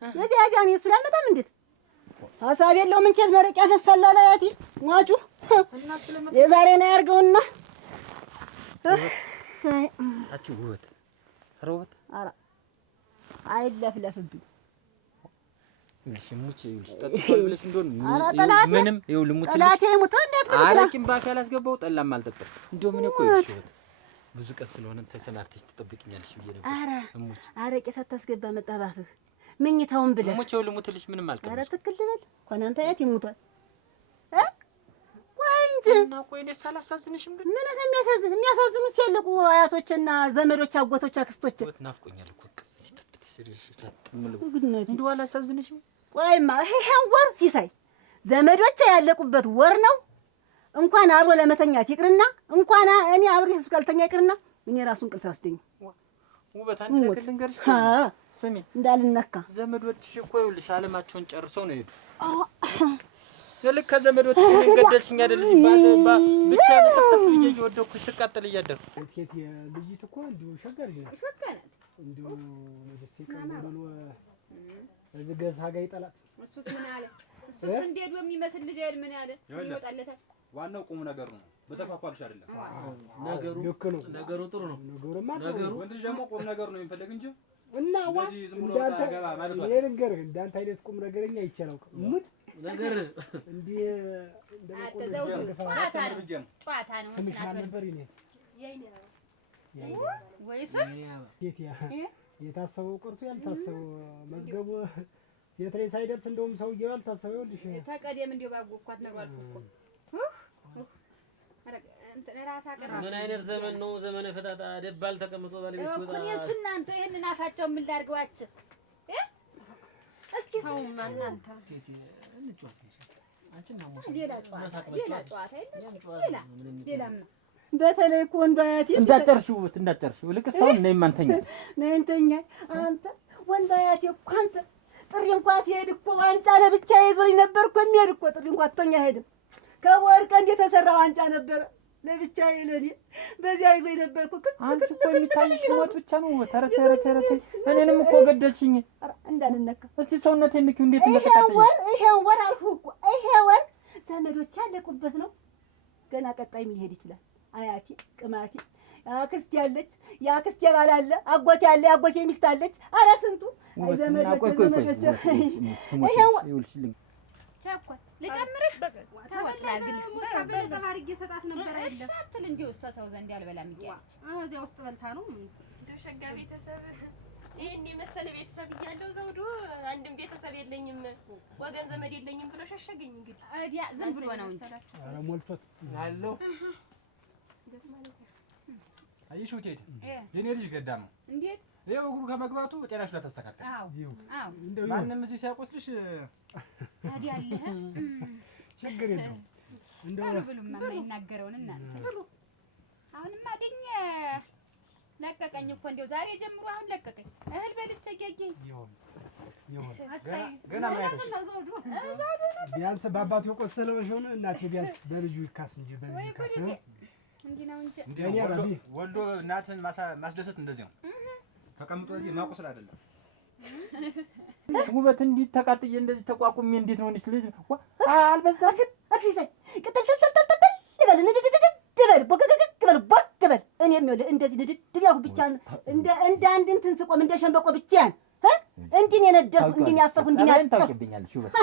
የዚያ ነው እሱ ላይ አልመጣም። እንዴት ሀሳብ የለውም። እንቼት መረቅ ያፈሳል አላያቲ ሟቹ የዛሬ ነው ያርገውና አቺ ውበት ሮበት አራ አይለፍለፍብኝ እሺ ሙቼ ይልሽ ጠጥቷል ብለሽ እንደሆነ ምንም ይኸው ልሙት ጠላቴ ሙት እንዴት ነው አረቂም ባካል አስገባው ጠላም አልጠጣም። እንደው ምን እኮ ይልሽ ብዙ ቀን ስለሆነ ተሰናርተሽ ትጠብቂኛለሽ ብዬ ነበር። አረ ሙቼ አረቄ ሳታስገባ መጣባፍህ ምኝታውን ብለህ ሙቼው ልሙትልሽ ምንም አልቀረም። አረ ትክክል ልበል እንኳን አንተ ያት ይሙታል እንጂ እና ቆይ ደስ አላሳዝንሽም? ግን ምን የሚያሳዝኑት ሲያለቁ አያቶችና ዘመዶች አጎቶች አክስቶች ናፍቆኛል እኮ ሲተብት ሲሪሽ ተጥምለው እንደው አላሳዝንሽም? ቆይማ ይሄን ወር ሲሳይ ዘመዶች ያለቁበት ወር ነው። እንኳን አብሮ ለመተኛት ይቅርና እንኳን እኔ አብሬ እስካልተኛ ይቅርና እኔ ራሱ እንቅልፍ አይወስደኝም። ውበት አንድ ነገር ልንገርሽ ስሚ እንዳልነካ ዘመዶችሽ እኮ ይኸውልሽ አለማቸውን ጨርሰው ነው የሄዱት። ልክ ከዘመዶች ምን ገደልሽኝ አይደል? ብቻ ተፍተፍ እየወደኩ ስቃጠል እያደርኩ እቴቴ ልጅት እኮ እንዲሁ ሸገር ይላል እንዲሁ ለደስ ይቀርበሉ እዚህ ገዛ ጋር ይጠላት። እሱስ ምን አለ? እሱስ እንዴት የሚመስል ልጅ አይደል? ምን ያለ ይወጣለታል። ዋናው ቁም ነገሩ ነው። በተኳኳልሽ አይደለም ነገሩ። ልክ ነው። ነገሩ ጥሩ ነው። ነገሩማ ነገሩ ወንድ ልጅ ደግሞ ቁም ነገሩ ነው የሚፈልግ እንጂ እና እንደዚህ ዝም ብሎ ታገባ ማለት ነው። ልንገርህ እንዳንተ አይነት ቁም ነገረኛ አይቻለው ሙት ነገር እንዴ እንደው ጨዋታ ነው። ስምሽ ማን ነበር? ይኔ ወይስ የታሰበው ቀርቶ ያልታሰበው መዝገቡ ሴት ላይ ሳይደርስ እንደውም ሰውዬው ያልታሰበው ልሽ ተቀደም እንደው ባጎኳት ነው አልኩ እኮ ምን አይነት ዘመን ነው? ዘመነ ፈጣጣ ደባል ተቀምጦ ባለቤት ሲወጣ እኮ እኔስ እናንተ ይሄንን አፋቸው ምን ላድርገዋችሁ? እስኪ እናንተ ሌላ ጨዋታ ሌላም ነው። በተለይ እኮ ወንድ አያቴ እንዳጨርሽው ልክ ሰው ነይ ማንተኛ ነይ እንተኛ አንተ ወንድ አያቴ እኮ አንተ ጥሪ እንኳን ሲሄድ እኮ ዋንጫ ለብቻ ይዞኝ ነበር እኮ የሚሄድ እኮ ጥሪ እንኳን ተኛ ሄድም ከወርቅ እንደተሰራ ዋንጫ ነበር ለብቻ ይለኝ በዚያ ይዞኝ ነበር እኮ አንቺ እኮ የሚታይሽ ሞት ብቻ ነው። ተረተ እኔንም እኮ ገደልሽኝ። እንዳንነካ እስቲ ሰውነቴን ንኪው እንዴት እንደተቃጠለ ይሄ ወር አልኩህ እኮ ይሄ ወር ዘመዶች ያለቁበት ነው። ገና ቀጣይም ሊሄድ ይችላል። አያቴ ቅማቴ አክስቴ ያለች የአክስቴ ባል አለ አጎቴ ያለ አጎቴ ሚስት አለች። ኧረ ስንቱ አይ ዘመዶች ይሄው ይውልሽልኝ ቻኳ ለጨምረሽ ተወጣልኝ ተባርጌ ሰጣት ነበር አይደል? አትል እንዴ ውስጥ ሰው ዘንድ ያልበላም ይያለች እዚያ ውስጥ በልታ ነው እንደው ሸጋ ቤተሰብ ይሄን የመሰለ ቤተሰብ እያለሁ ዘውዱ አንድም ቤተሰብ የለኝም ወገን ዘመድ የለኝም ብሎ ሸሸገኝ። እንግዲህ አዲያ ዝም ብሎ ነው እንጂ ኧረ ሞልቶት አለው አይሽ ውጤት የኔ ልጅ ገዳም ነው። እንዴት ይሄው እግሩ ከመግባቱ ጤናሽ ላይ ተስተካከለ። አዎ እንደው ማንንም እዚህ ሲያቆስልሽ ታዲያ አለ ችግር የለውም። እንደው ብሉማ የማይናገረውን እናንተ ብሉ። አሁንማ አገኘ ለቀቀኝ እኮ እንደው ዛሬ ጀምሮ አሁን ለቀቀኝ። እህል በልቼ ጌጌኝ ይሁን ገና ማያተሽ ቢያንስ በአባቱ የቆሰለው ሆነ እናቴ ቢያንስ በልጁ ይካስ እንጂ በልጁ ይካስ እንዴ ነው እንጂ እንደኛ ወልዶ እናትን ማስደሰት እንደዚህ ነው። ተቀምጦ እዚህ ማቆስል አይደለም። ውበት እንዴት ተቃጥዬ እንደዚህ ተቋቁሜ እንዴት ነው እንዴት ልጅ አልበዛ ግን አክሲሳይ ቅጥል ይበል ንድድድድበል ቦገገገበል ቦገበል እኔም ይኸውልህ እንደዚህ ንድድድ ያልኩ ብቻ እንደ አንድ እንትን ስቆም እንደ ሸንበቆ ብቻዬን እንዲህ የነደርኩ እንዲህ ያፈርኩ እንዲህ ታውቂብኛለሽ። ውበት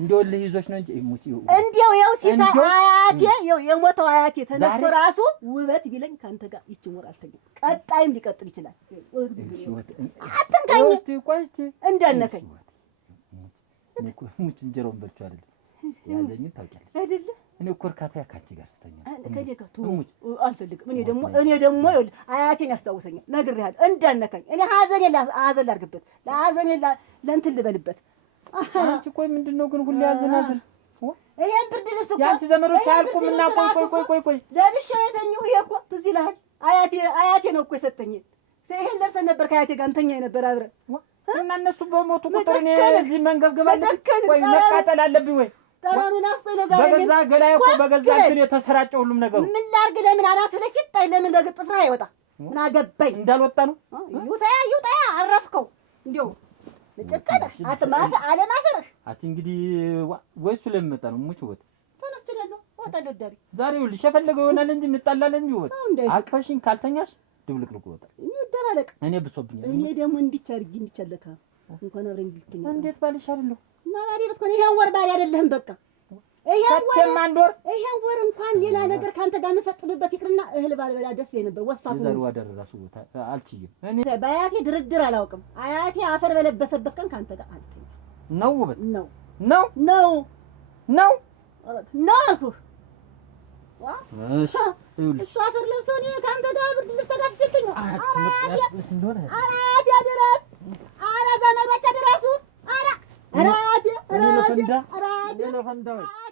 እንደው ልይዞሽ ነው እንጂ ሙቲ እንዴው ያው ሲሳይ አያቴ ያው የሞተው አያቴ ተነስቶ ራሱ ውበት ቢለኝ ካንተ ጋር ይችወር አልተገኘ ቀጣይም ሊቀጥል ይችላል። አትንካ እንዳነካኝ ቆይ እስቲ እንዳነካኝ ሙች እንጀራውን በልቼው አይደል ያዘኝን ታውቂያለሽ አይደለ? እኔ እኮ እርካታ ካንቺ ጋር ስተኛ ከደከቱ አልፈልግም። እኔ ደግሞ ይኸውልህ አያቴን ያስታውሰኛል። ነግሬሃለሁ እንዳነካኝ። እኔ ሐዘን ላድርግበት ለሐዘኔ ለእንትን ልበልበት። አንቺ ቆይ ምንድነው ግን ሁሌ ያዘናዝን? ይሄን ብርድ ልብስ እኮ ያንቺ ዘመዶች አያልቁምና ቆይ ለብሼው የተኛሁ ይሄ እኮ ትዝ ይልሃል? አያቴ ነው እኮ የሰጠኝ። ይሄን ለብሰን ነበር ከአያቴ ጋር እንተኛ ነበር አብረን እና እነሱ በሞቱ ቁጥር እኔ እዚህ መንገብገብ አለብኝ ወይ መቃጠል አለብኝ ወይ ጠረኑን አፍቆኝ ነው ዛሬ በገዛ ገላዬ እኮ በገዛ እንትን የተሰራጨ ሁሉም ነገሩ ምን ላድርግ? ለምን አናትህ ላይ ቂጣይ ለምን በግጥፍራ አይወጣ? ምን አገባኝ? እንዳልወጣ ነው ይውጣ አረፍከው እንዴው ለጨቀለህ አትማፈ አለማፈርህ አት እንግዲህ ወይሱ ለምመጣ ነው ሙች ወጥ ተነስተናለሁ ወጣለሁ ዳሪ ዛሬ ይኸውልሽ የፈለገው ይሆናል እንጂ እንጣላለን ይወጥ አቅፈሽኝ ካልተኛሽ ድብልቅልቁ ይወጣል። ይደባለቅ እኔ ብሶብኛል። እኔ ደግሞ እንዲቻርጊ እንዲቻለካ እንኳን አብረን ዝልተኛ እንዴት ባልሽ አይደለሁ እና ባሪ ብትኮን ይሄን ወር ባሪ አይደለህም። በቃ ይሄን ወር እንኳን ሌላ ነገር ካንተ ጋር መፈጥምበት ይቅርና እህል ባልበላ ደስ ይለኝ ነበር። ወስፋቱ የዛሬው አደረ ራሱ ቦታ አልችይም። እኔ በአያቴ ድርድር አላውቅም። አያቴ አፈር በለበሰበት ቀን ካንተ ጋር አልተኛ ነው ውበት ነው ነው ነው ነው ነው አልኩህ። እሺ እሱ አፈር ለብሶ እኔ ካንተ ጋር ብርድ ልብስ ተጋፍተኝ አራድ ያደረስ አራ ዘመዶች ያደረሱ አራ አራድ አራድ አራድ